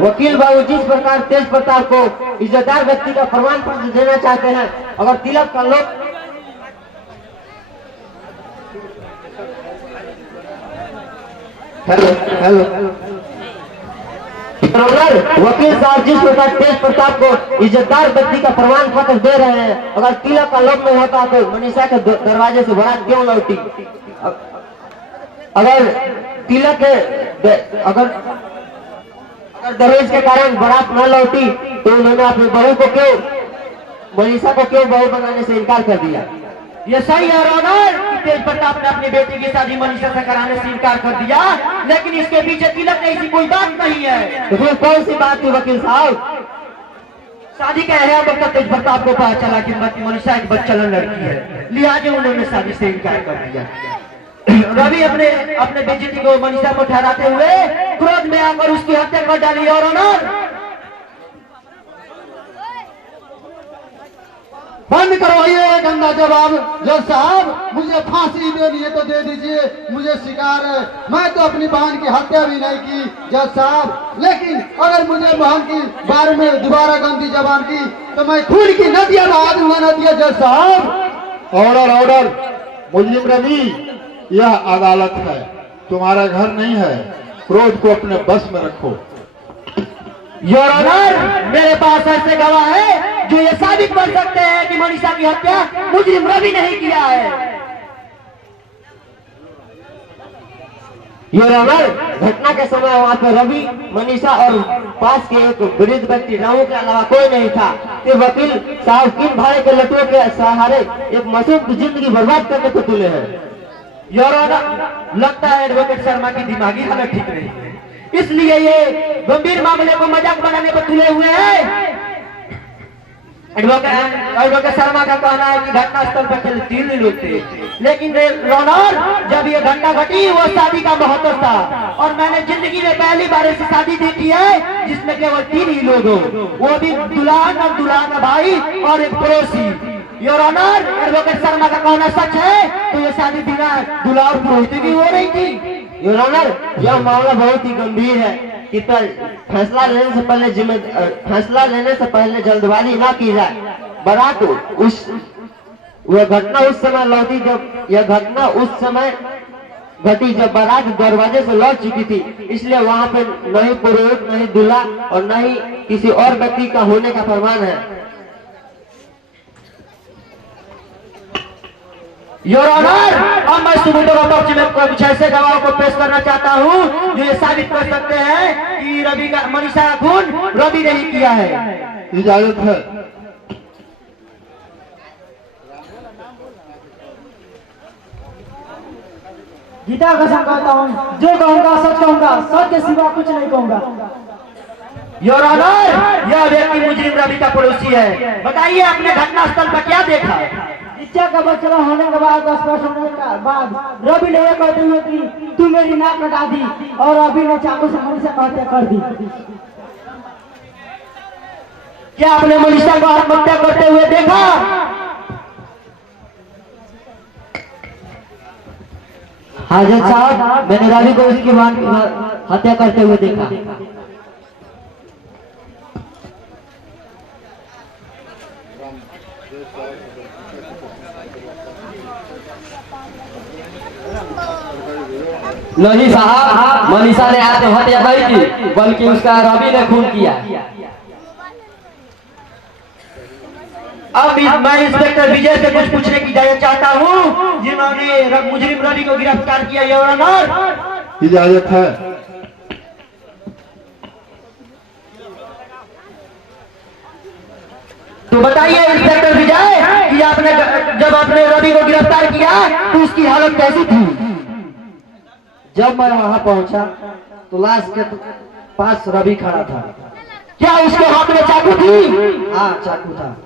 वकील बाबू जिस प्रकार तेज प्रताप को इज्जतदार व्यक्ति का प्रमाण पत्र देना चाहते हैं, अगर तिलक का लोग हेलो वकील साहब जिस प्रकार तेज प्रताप को इज्जतदार व्यक्ति का प्रमाण पत्र दे रहे हैं, अगर तिलक का लोग नहीं होता तो मनीषा के दरवाजे से बारात क्यों लौटी? अगर तिलक अगर दहेज के कारण बारात न लौटी तो उन्होंने अपनी बहू को मनीषा को क्यों बहू बनाने से इनकार कर दिया? ये सही है ऑनर कि तेज प्रताप ने अपनी बेटी की शादी मनीषा से कराने से इनकार कर दिया, लेकिन इसके पीछे तिलक ऐसी कोई बात नहीं है। तो फिर कौन सी बात थी वकील साहब? शादी का है वक्त तेज प्रताप को पता चला कि मनीषा एक बच्चलन लड़की है, लिहाजा उन्होंने शादी से इनकार कर दिया। रवि अपने बेइज्जती को मनीषा को ठहराते हुए क्रोध में आकर उसकी हत्या कर डाली। और ऑनर, बंद करवाइए गंदा जवाब। जज साहब, मुझे फांसी देनी है तो दे दीजिए, मुझे शिकार है, मैं तो अपनी बहन की हत्या भी नहीं की जज साहब, लेकिन अगर मुझे बहन की बारे में दोबारा गंदी जबान की तो मैं खून की नदियां बहा दूंगा। नदियां जज साहब। ऑर्डर, मुजरिम रवि, यह अदालत है, तुम्हारा घर नहीं है। क्रोध को अपने बस में रखो। योर ऑनर, मेरे पास ऐसे गवाह है जो ये साबित कर सकते हैं कि मनीषा की हत्या मुजरिम रवि नहीं किया है। योर ऑनर, घटना के समय वहां पर रवि, मनीषा और पास के एक वृद्ध व्यक्ति रामू के अलावा कोई नहीं था। तो वकील साहब किन भाई के लटुओं के सहारे एक मासूम की जिंदगी बर्बाद करने को तुले हैं। योर ऑनर, लगता है एडवोकेट शर्मा की दिमागी हालत ठीक नहीं है, इसलिए ये गंभीर मामले को मजाक बनाने पर तुले हुए हैं। एडवोकेट शर्मा का कहना है कि घटना स्थल पर केवल 3 ही लोग थे, लेकिन ऑनर जब ये घटना घटी वो शादी का मुहूर्त था और मैंने जिंदगी में पहली बार ऐसी शादी देखी है जिसमें केवल 3 ही लोग हो, वो भी दुल्हन और दुल्हन का भाई और एक पड़ोसी। योर ऑनर, एडवोकेट शर्मा का कहना सच है तो ये शादी बिना दूल्हा और पुरोहित की हो रही थी। योर ऑनर, यह मामला बहुत ही गंभीर है कि फैसला लेने से पहले जल्दबाजी ना की जाए। बारात वह घटना उस समय लौटी जब यह घटना उस समय घटी जब बारात दरवाजे से लौट चुकी थी, इसलिए वहाँ पे न ही पुरोहित, न ही दूल्हा और न ही किसी और व्यक्ति का होने का फरमान है। योर ऑनर, अब मैं सबूतों के पक्ष में कुछ ऐसे गवाहों को पेश करना चाहता हूँ जो ये साबित कर सकते हैं कि रवि का मनीषा का खून रवि ने ही किया है। इजाजत है। गीता कसम कहता हूँ, जो कहूँगा सच कहूँगा, सच के सिवा कुछ नहीं कहूँगा। योर ऑनर, यह व्यक्ति मुजरिम रवि का पड़ोसी है। बताइए आपने घटनास्थल पर क्या देखा? इच्छा का बच्चा होने के बाद 10 वर्ष होने के बाद रवि ने यह कहते हुए कि तू मेरी नाक कटा दी और रवि ने चाकू से मनीषा को हत्या कर दी। क्या आपने मनीषा को आत्महत्या करते हुए देखा? हाजत साहब, मैंने रवि को उसकी हत्या करते हुए देखा। नहीं साहब, मनीषा ने आत्महत्या नहीं की, बल्कि उसका रवि ने खून किया। अब मैं इंस्पेक्टर विजय से कुछ पूछने की इजाजत चाहता हूँ, जिन्होंने मुजरिम रवि को गिरफ्तार किया। योर ऑनर, इजाजत है। तो बताइए इंस्पेक्टर विजय कि जब आपने रवि को गिरफ्तार किया तो उसकी हालत कैसी थी? जब मैं वहां पहुंचा तो लाश के पास रवि खड़ा था। क्या उसके हाथ में चाकू थी? हाँ, चाकू था।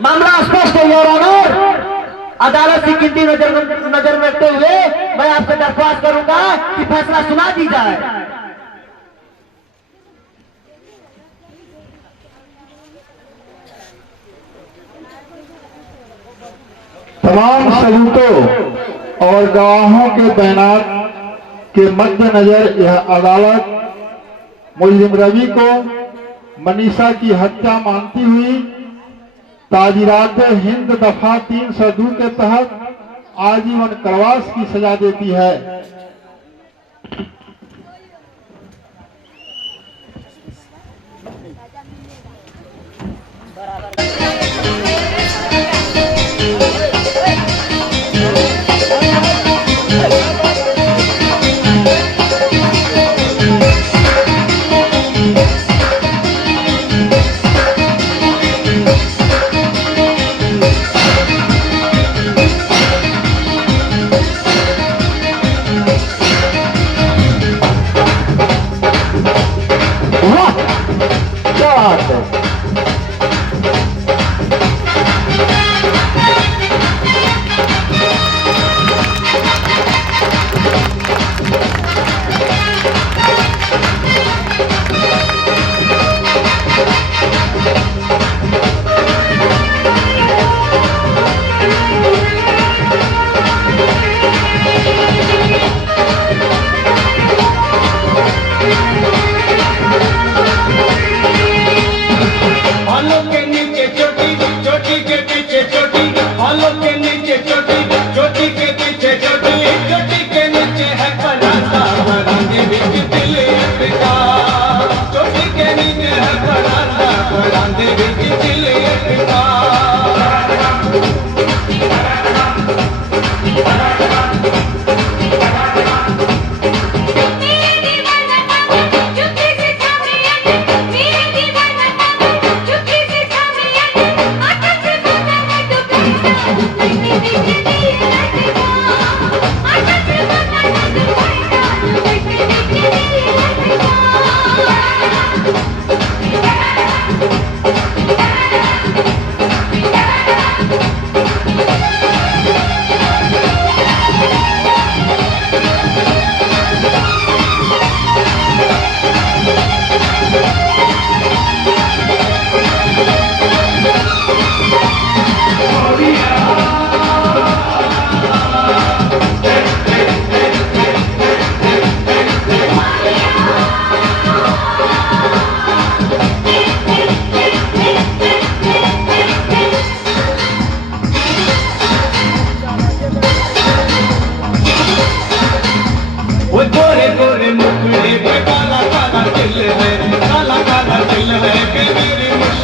मामला स्पष्ट है योर ऑनर। अदालत की गिनती नजर में रखते हुए मैं आपसे दरख्वास्त करूंगा कि फैसला सुना दी जाए। तमाम सबूतों और गवाहों के बयान के मद्देनजर यह अदालत मुलजिम रवि को मनीषा की हत्या मानती हुई ताजीरात हिंद दफा 302 के तहत आजीवन कारावास की सजा देती है।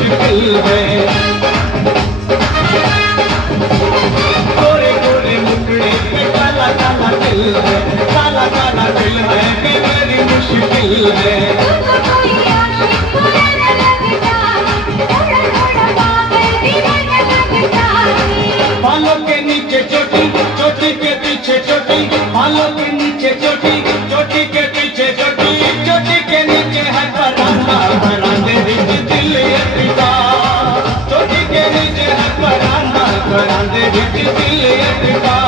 मुश्किल है। गोरे गोरे मुखड़े पे काला काला दिल है, काला काला दिल है कि मेरी मुश्किल है। बालों के नीचे चोटी, चोटी के पीछे चोटी, बालों के नीचे चोटी, चोटी के पीछे चोटी, चोटी के नीचे है परांठा, परांठे बीच दिल अटका। चोटी के नीचे है परांठा, परांठे बीच दिल अटका।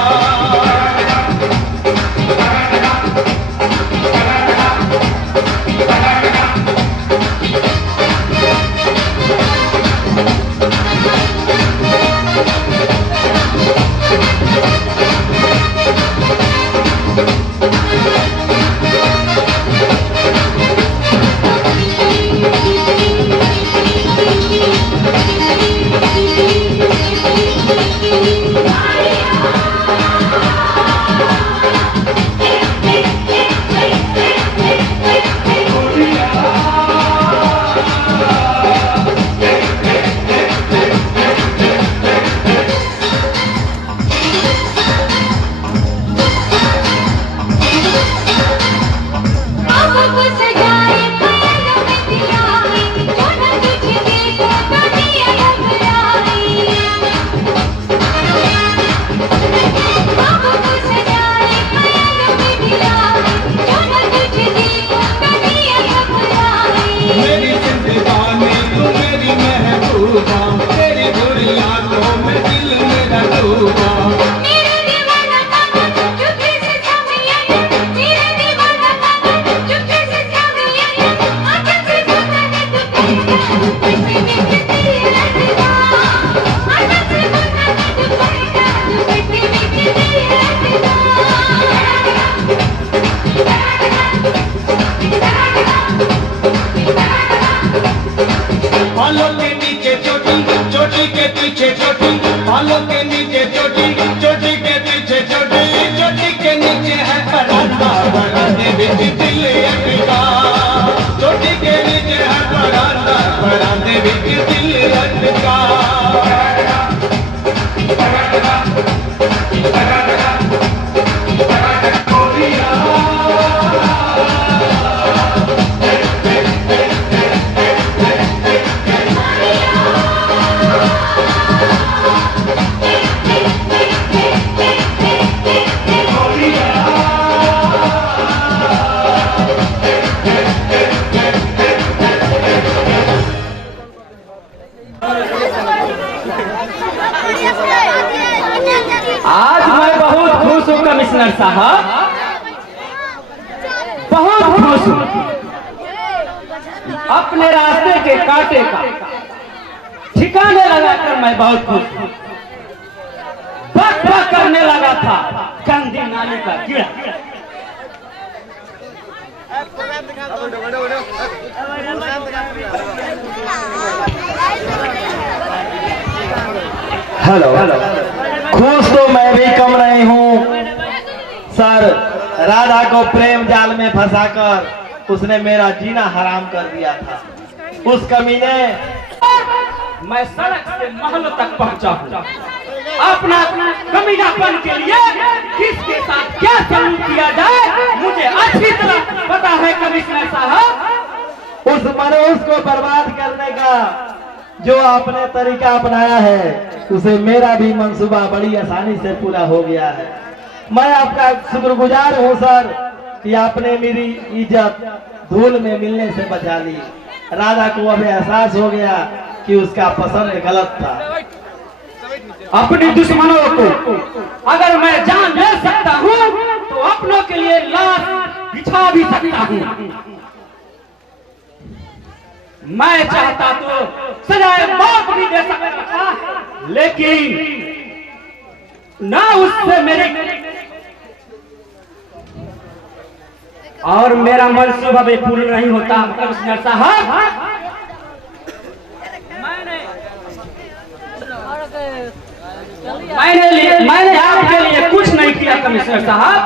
बालों के नीचे चोटी, चोटी के पीछे चोटी, बालों के नीचे चोटी, चोटी के पीछे चोटी, चोटी के नीचे है परांठा, परांठे बीच दिल अटका। चोटी के नीचे है परांठा, परांठे बीच दिल अटका। आज मैं बहुत खुश हूँ कमिश्नर साहब, बहुत खुश हूँ। अपने रास्ते के कांटे का ठिकाने लगाकर मैं बहुत खुश हूँ। बक बक करने लगा था गंदी नाली का कीड़ा। हेलो, खुश तो मैं भी कम नहीं हूँ सर। राधा को प्रेम जाल में फंसाकर उसने मेरा जीना हराम कर दिया था। उस कमीने मैं सड़क से महलों तक पहुंचा हूँ। अपना कमीनापन के लिए किसके साथ क्या सलूक किया जाए मुझे अच्छी तरह पता है कमिश्नर साहब। उस मनोज को बर्बाद करने का जो आपने तरीका अपनाया है उसे मेरा भी मंसूबा बड़ी आसानी से पूरा हो गया है। मैं आपका शुक्रगुजार हूँ सर कि आपने मेरी इज्जत धूल में मिलने से बचा ली। राधा को अब एहसास हो गया कि उसका पसंद गलत था। अपने दुश्मनों को अगर मैं जान ले सकता हूँ तो अपनों के लिए लाश बिछा भी सकता हूँ। मैं चाहता तो सजाए मौत भी दे सकता था, लेकिन ना उससे मेरी और मेरा मंसूबा भी पूर्ण नहीं होता कमिश्नर साहब। मैंने आपके लिए कुछ नहीं किया कमिश्नर साहब।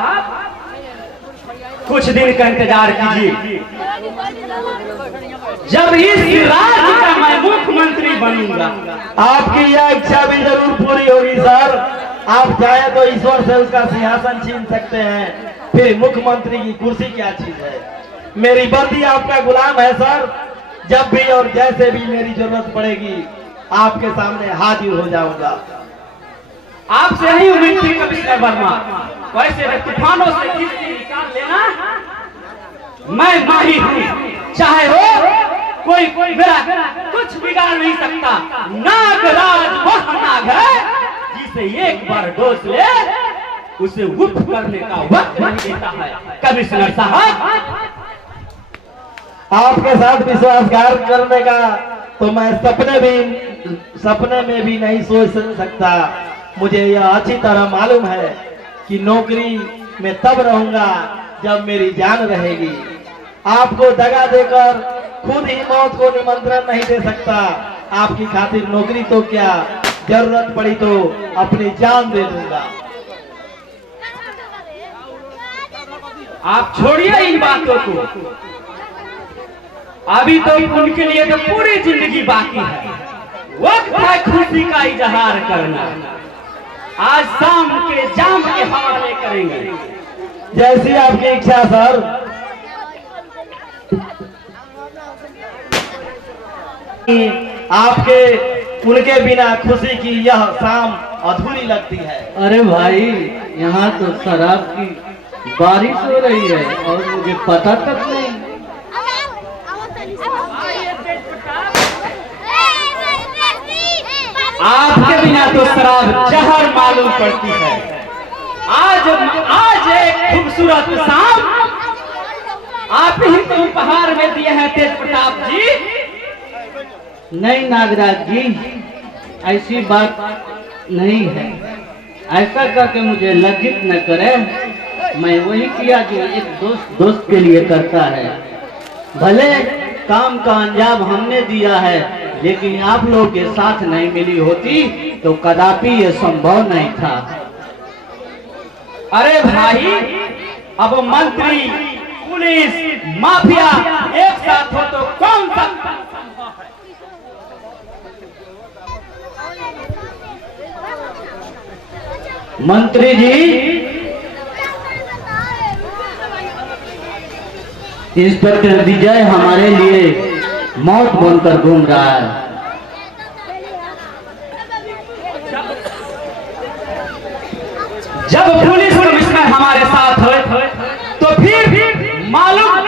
कुछ दिन का इंतजार कीजिए, जब इस राज्य का मैं मुख्यमंत्री मुख्यमंत्री बनूंगा। आपकी यह इच्छा भी जरूर पूरी होगी सर। आप चाहे तो ईश्वर से उसका सिंहासन छीन सकते हैं, फिर मुख्यमंत्री की कुर्सी क्या चीज है। मेरी वर्दी आपका गुलाम है सर। जब भी और जैसे भी मेरी जरूरत पड़ेगी आपके सामने हाजिर हो जाऊंगा। आपसे यही उम्मीद थी कमिश्नर वर्मा। वैसे रे तूफानों से किसी निकाल लेना मैं माहिर हूँ। चाहे हो कोई मेरा कुछ बिगाड़ नहीं सकता। नागराज वह नाग है जिसे एक बार डोज ले उसे उठ करने का वक्त नहीं देता है। कमिश्नर साहब, आपके साथ विश्वासघात करने का तो मैं सपने में भी नहीं सोच सकता। मुझे यह अच्छी तरह मालूम है कि नौकरी में तब रहूंगा जब मेरी जान रहेगी। आपको दगा देकर खुद ही मौत को निमंत्रण नहीं दे सकता। आपकी खातिर नौकरी तो क्या, जरूरत पड़ी तो अपनी जान दे दूंगा। आप छोड़िए इन बातों को। अभी तो उनके लिए तो पूरी जिंदगी बाकी है। वक्त है खुशी का इजहार करना। आज शाम के जाम के हवाले करेंगे। जैसी आपकी इच्छा सर। आपके उनके बिना खुशी की यह शाम अधूरी लगती है। अरे भाई, यहाँ तो शराब की बारिश हो रही है और मुझे पता तक नहीं। आपके बिना तो शराब जहर मालूम पड़ती है। आज एक खूबसूरत शाम आप ही तो उपहार में दिए हैं तेज प्रताप जी। नहीं नागराज जी, ऐसी बात नहीं है। ऐसा करके मुझे लज्जित न करे। मैं वही किया जो एक दोस्त के लिए करता है। भले काम का अंजाम हमने दिया है, लेकिन आप लोगों के साथ नहीं मिली होती तो कदापि ये संभव नहीं था। अरे भाई, अब मंत्री, पुलिस, माफिया एक साथ हो तो कौन सा मंत्री जी, इंस्पेक्टर विजय हमारे लिए मौत बनकर घूम रहा है। जब पुलिस कमिश्नर हमारे साथ हो तो फिर मालूम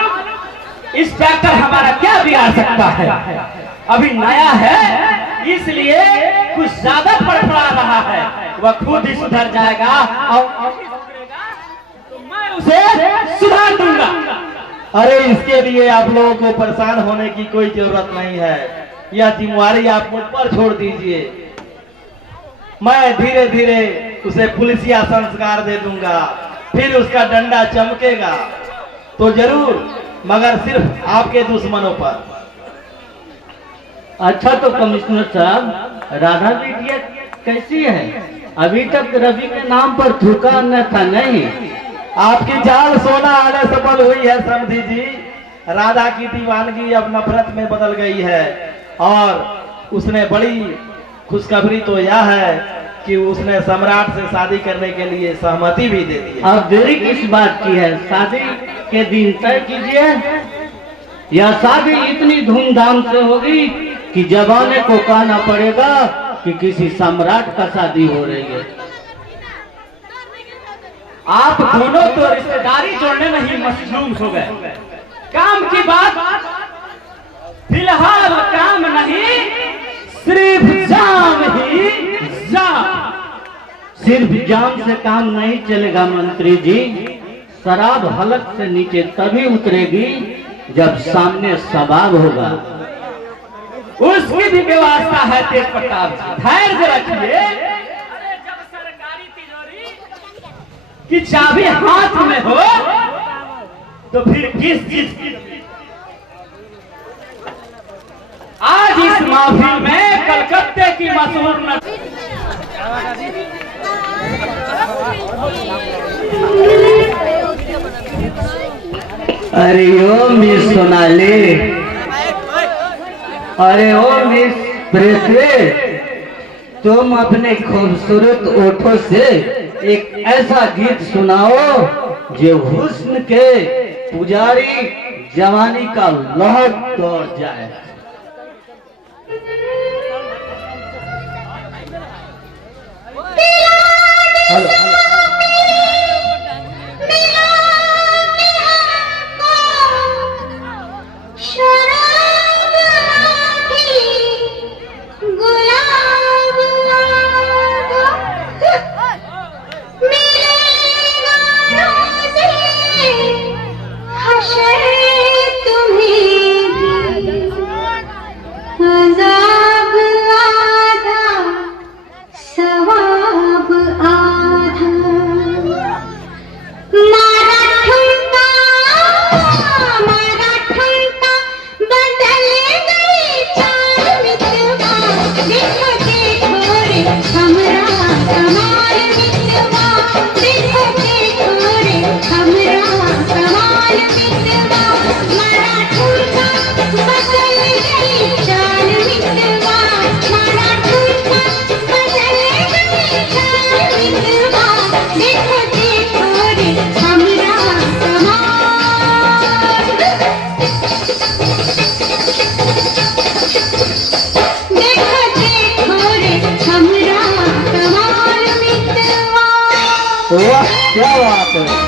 इंस्पेक्टर हमारा क्या बिगाड़ सकता है। अभी नया है इसलिए कुछ ज्यादा फड़फड़ा रहा है। वह खुद ही सुधर जाएगा और तो मैं उसे सुधार दूंगा। अरे इसके लिए आप लोगों को परेशान होने की कोई जरूरत नहीं है। यह जिम्मेवारी आप मुझ पर छोड़ दीजिए। मैं धीरे धीरे उसे पुलिसिया संस्कार दे दूंगा, फिर उसका डंडा चमकेगा तो जरूर, मगर सिर्फ आपके दुश्मनों पर। अच्छा तो कमिश्नर साहब, राधा बिटिया कैसी है? अभी तक रवि के नाम पर थूका न था नहीं। आपकी जान सोना आने सफल हुई है समधी जी। राधा की दीवानगी अब नफरत में बदल गई है और उसने बड़ी खुशखबरी तो यह है कि उसने सम्राट से शादी करने के लिए सहमति भी दे दी। अब देरी किस बात की है? शादी के दिन तय कीजिए। यह शादी इतनी धूमधाम से होगी कि जमाने को कहना पड़ेगा कि किसी सम्राट का शादी हो रही है। आप दोनों तो रिश्तेदारी जोड़ने में ही मशगूल हो गए। काम की बात फिलहाल काम नहीं, सिर्फ जाम ही जाम। सिर्फ जाम से काम नहीं चलेगा मंत्री जी। शराब हलक से नीचे तभी उतरेगी जब सामने सवाब होगा। उसकी भी व्यवस्था है तेज प्रताप जी, धैर्य रखिए। जब सरकारी तिजोरी की चाबी हाथ में हो तो फिर किस चीज की? आज इस महफिल में कलकत्ते की मशहूर अरे ओ मिस सोनाली, अरे ओ मिस प्रेते, तुम अपने खूबसूरत ओठों से एक ऐसा गीत सुनाओ जो हुस्न के पुजारी जवानी का लहर तोड़ जाए। वाह क्या बात है।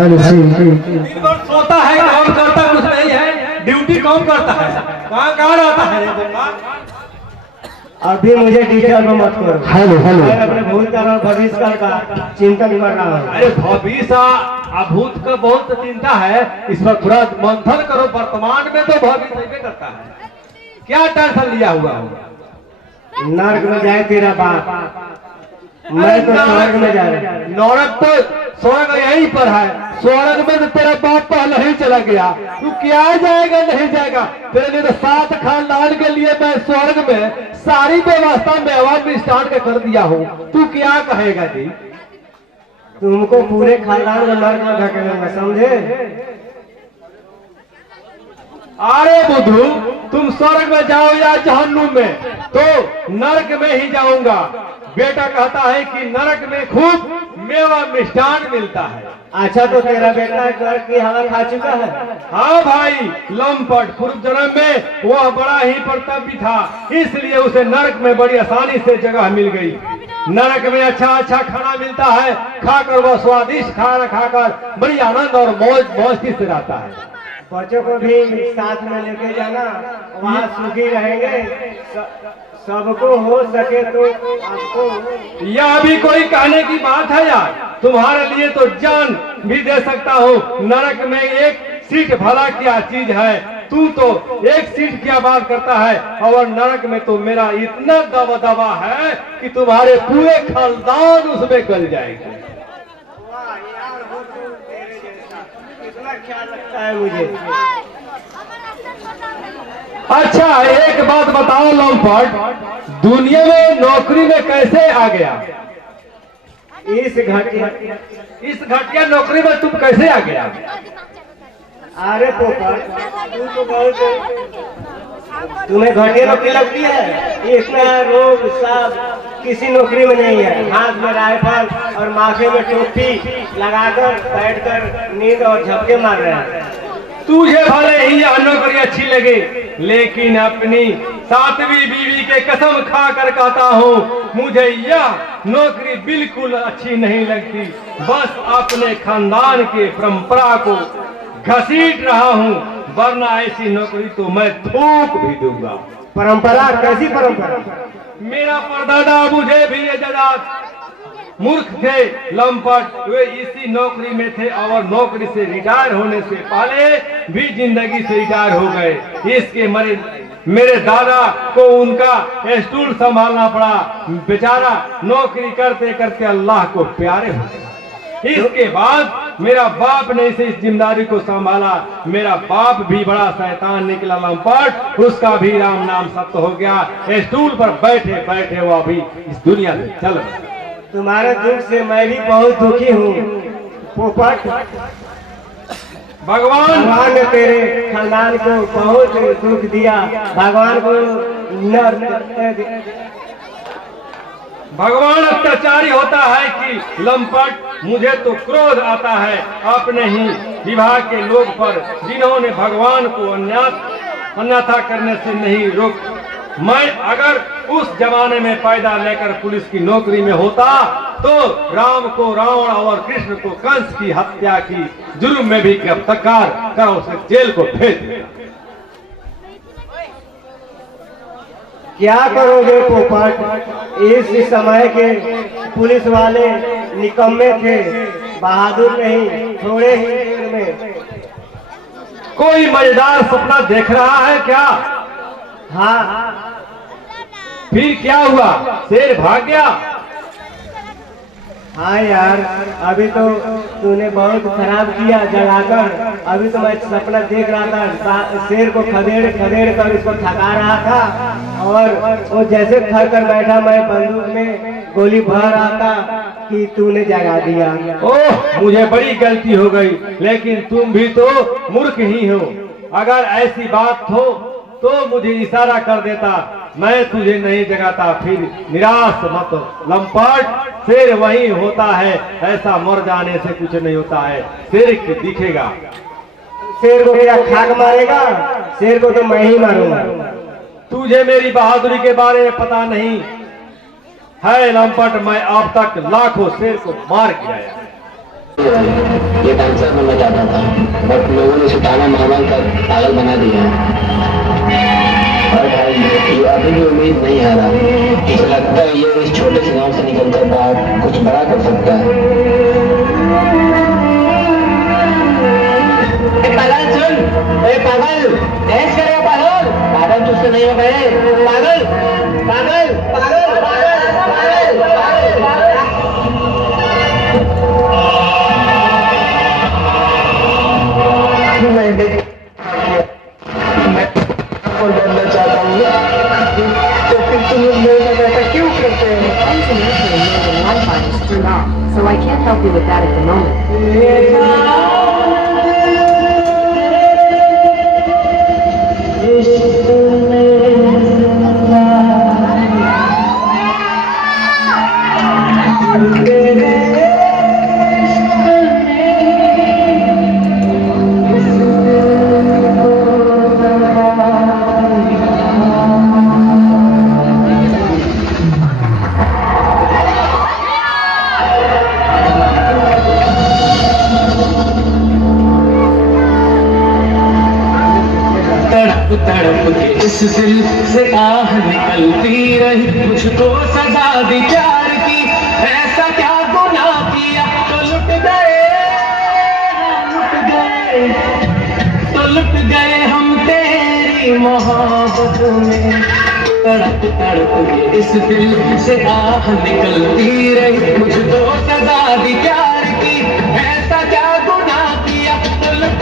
हेलो दिन भर सोता है, काम करता कुछ नहीं है, ड्यूटी कौन करता है, कहाँ कहाँ रहता है रे बंदा? अभी मुझे डिटेल में मत करो। हेलो हेलो मैं अपने भूतकाल और भविष्यकाल का चिंतन कर रहा हूँ। अरे भविष्य अभूत का बहुत चिंता है, इस पर थोड़ा मंथन करो। वर्तमान में तो भविष्य नहीं करता है, क्या टेंशन लिया हुआ हो? नर्क में जाए तेरा बाप, मैं तो स्वर्ग में जा रहा हूँ। नरक तो स्वर्ग यहीं पर है, स्वर्ग में तो तेरा बाप पहले ही चला गया, तू क्या जाएगा नहीं जाएगा? तेरे लिए तो 7 खानदान के लिए मैं स्वर्ग में सारी व्यवस्था मेवा मिष्ठान के कर दिया हूँ, तू क्या कहेगा जी? तुमको पूरे खानदान को नर्क में धकेलूंगा, समझे? अरे बुद्धू, तुम स्वर्ग में जाओ या जहन्नुम में, तो नरक में ही जाऊंगा। बेटा कहता है कि नरक में खूब मेवा मिष्ठान मिलता है। अच्छा, तो तेरा बेटा नर्क की हवा खा चुका है? हाँ भाई, लंपट पूर्व जन्म में वह बड़ा ही प्रतापी था, इसलिए उसे नरक में बड़ी आसानी से जगह मिल गई। नरक में अच्छा अच्छा खाना मिलता है, खाकर वह स्वादिष्ट खाना खाकर बड़ी आनंद और मौज से रहता है। बच्चों को भी साथ में लेके जाना, वहाँ सुखी रहेंगे। सबको हो सके तो आपको। यह भी कोई कहने की बात है यार, तुम्हारे लिए तो जान भी दे सकता हूँ। नरक में एक सीट भला क्या चीज है, तू तो एक सीट क्या बात करता है, और नरक में तो मेरा इतना दबदबा है कि तुम्हारे पूरे खानदान उसमें गल जाएंगे। कितना ख्याल रखता है मुझे। अच्छा, एक बात बताओ लंपट, दुनिया में नौकरी में कैसे आ गया? इस घटिया नौकरी में तुम कैसे आ गया? अरे पोपट, तू तो बहुत, तुम्हें घटिया नौकरी लगती है? इतना रोग सब किसी नौकरी में नहीं है। हाथ में राइफल और माथे में टोपी लगाकर बैठकर नींद और झपके मार रहे हैं। तुझे भले ही यह नौकरी अच्छी लगे, लेकिन अपनी 7वीं बीवी के कसम खा कर कहता हूँ, मुझे यह नौकरी बिल्कुल अच्छी नहीं लगती। बस अपने खानदान के परंपरा को घसीट रहा हूँ, वरना ऐसी नौकरी तो मैं थूक भी दूंगा। परंपरा? कैसी परंपरा? मेरा परदादा मुझे भी ये जजात मूर्ख थे, लंपट, वे इसी नौकरी में थे और नौकरी से रिटायर होने से पहले भी जिंदगी से रिटायर हो गए। इसके मेरे दादा को उनका स्टूल संभालना पड़ा, बेचारा नौकरी करते करते अल्लाह को प्यारे हो गए। इसके बाद मेरा बाप ने इसे इस जिम्मेदारी को संभाला। मेरा बाप भी बड़ा शैतान निकला लंपट, उसका भी राम नाम सत्य हो गया। स्टूल पर बैठे बैठे वो अभी इस दुनिया से चल गया। तुम्हारे दुख से मैं भी बहुत दुखी हूँ पोपट। भगवान ने तेरे खानदान को बहुत दुख दिया। भगवान को भगवान अत्याचारी होता है कि लंपट, मुझे तो क्रोध आता है अपने ही विभाग के लोग पर, जिन्होंने भगवान को अन्यथा करने से नहीं रोक। मैं अगर उस जमाने में पैदा लेकर पुलिस की नौकरी में होता तो राम को रावण और कृष्ण को कंस की हत्या की जुर्म में भी गिरफ्तार कर उसे जेल को भेज दिया। क्या करोगे पोपट? इस समय के पुलिस वाले निकम्मे थे, बहादुर नहीं, थोड़े ही देर में। कोई मजेदार सपना देख रहा है क्या? हाँ। फिर क्या हुआ? शेर भाग गया? हाँ यार, अभी तो तूने बहुत खराब किया जगाकर। अभी तो मैं सपना देख रहा था, शेर को खदेड़ खदेड़ कर उसको थका रहा था, और वो जैसे थक कर बैठा, मैं बंदूक में गोली भर रहा था कि तूने जगा दिया। ओह, मुझे बड़ी गलती हो गई, लेकिन तुम भी तो मूर्ख ही हो। अगर ऐसी बात हो तो मुझे इशारा कर देता, मैं तुझे नहीं जगाता। फिर निराश मत लंपट, शेर वही होता है, ऐसा मर जाने से कुछ नहीं होता है। शेर दिखेगा। शेर को क्या खाक मारेगा? शेर को तो मैं ही मारूंगा। तुझे मेरी बहादुरी के बारे में पता नहीं है लंपट, मैं अब तक लाखों शेर को मार गिराया। ये डांसर बनना चाहता था, बट लोगों ने उसे ताना मार कर पागल बना दिया है। और भाई ये अभी भी उम्मीद नहीं हारा। मुझे लगता है ये इस छोटे से गांव से निकलकर बाहर कुछ बड़ा कर सकता है। पागल सुन, पागल ऐश करेगा पागल, पागल तुझसे नहीं हो गए, पागल पागल पागल पागल पागल पागल। मैं बनना चाहता हूँ, तो फिर तुम लोग मेरे साथ ऐसा क्यों करते हैं? So I can't help you with that at the moment. तड़प के इस दिल से आह निकलती रही, मुझको सजा दी प्यार की, ऐसा क्या गुनाह किया तो लुट गए हम तेरी मोहब्बत में। तड़प तड़प के इस दिल से आह निकलती रही, मुझको सजा दी प्यार की, ऐसा क्या गुनाह किया तो लुट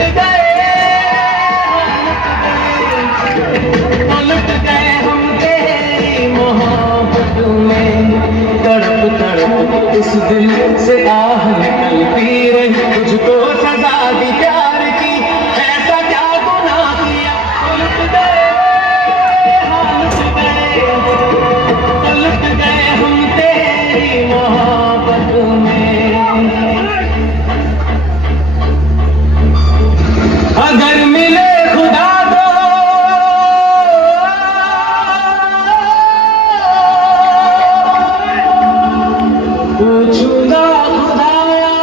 गए हम तेरी मोहब्बत में। तड़प तड़प इस दिल से आह निकलती रही, मुझको सजा दी प्यार की, ऐसा क्या गुनाह किया तो लुट गए हम तेरी मोहब्बत में। अगर मिले खुदा पूछूंगा खुदाया,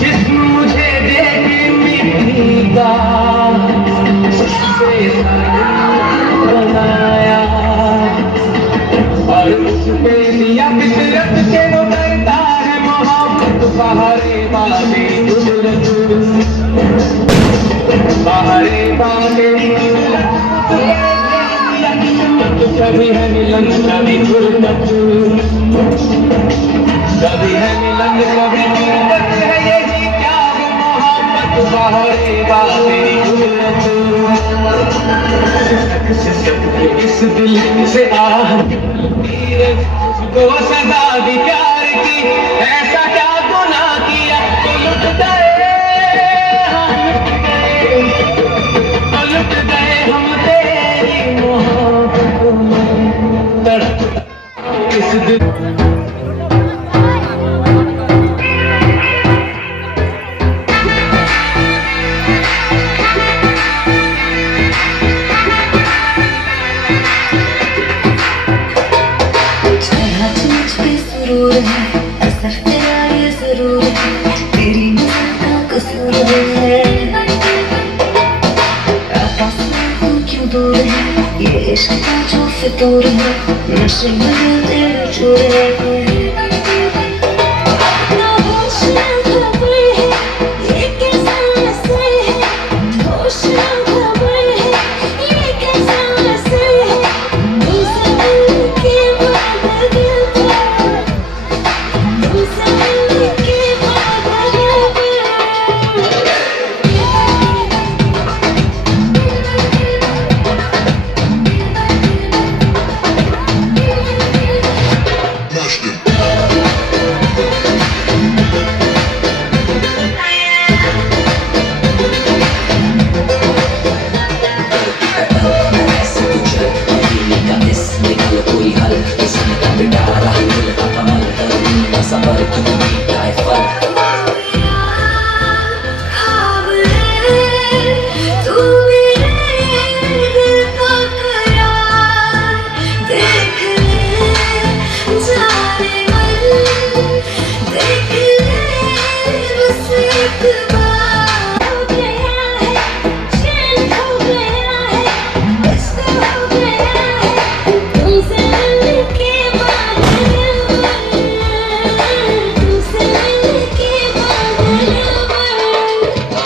जिस्म मुझे देके मिट्टी का उससे बनाया, और उस पे दिया फितरत के वो करता है मोहब्बत। बाहरे बाते कुदरत, बाहरे बाते कभी है मिलन कभी गुरबत, कभी है मिलन कभी गुरबत, है यही क्या वो मोहब्बत। बाहरे बातेरी गुरबत, इस दिल से आह को सजा दी प्यार की, ऐसा क्या गुनाह किया तो लुट गए हम तेरी मोहब्बत में। तड़प इस दिल असर तेरा ये जरूर है, तेरी नजर का कसूर है। आपस में तू क्यों दूर है, ये इश्क का जो फितूर है, नशे में तेरे चूर है। ना होश ना खबर है, ये कैसा असर है, होश ना खबर है, ये कैसा असर है। मुझसे के बाद दिल पर Smashed him.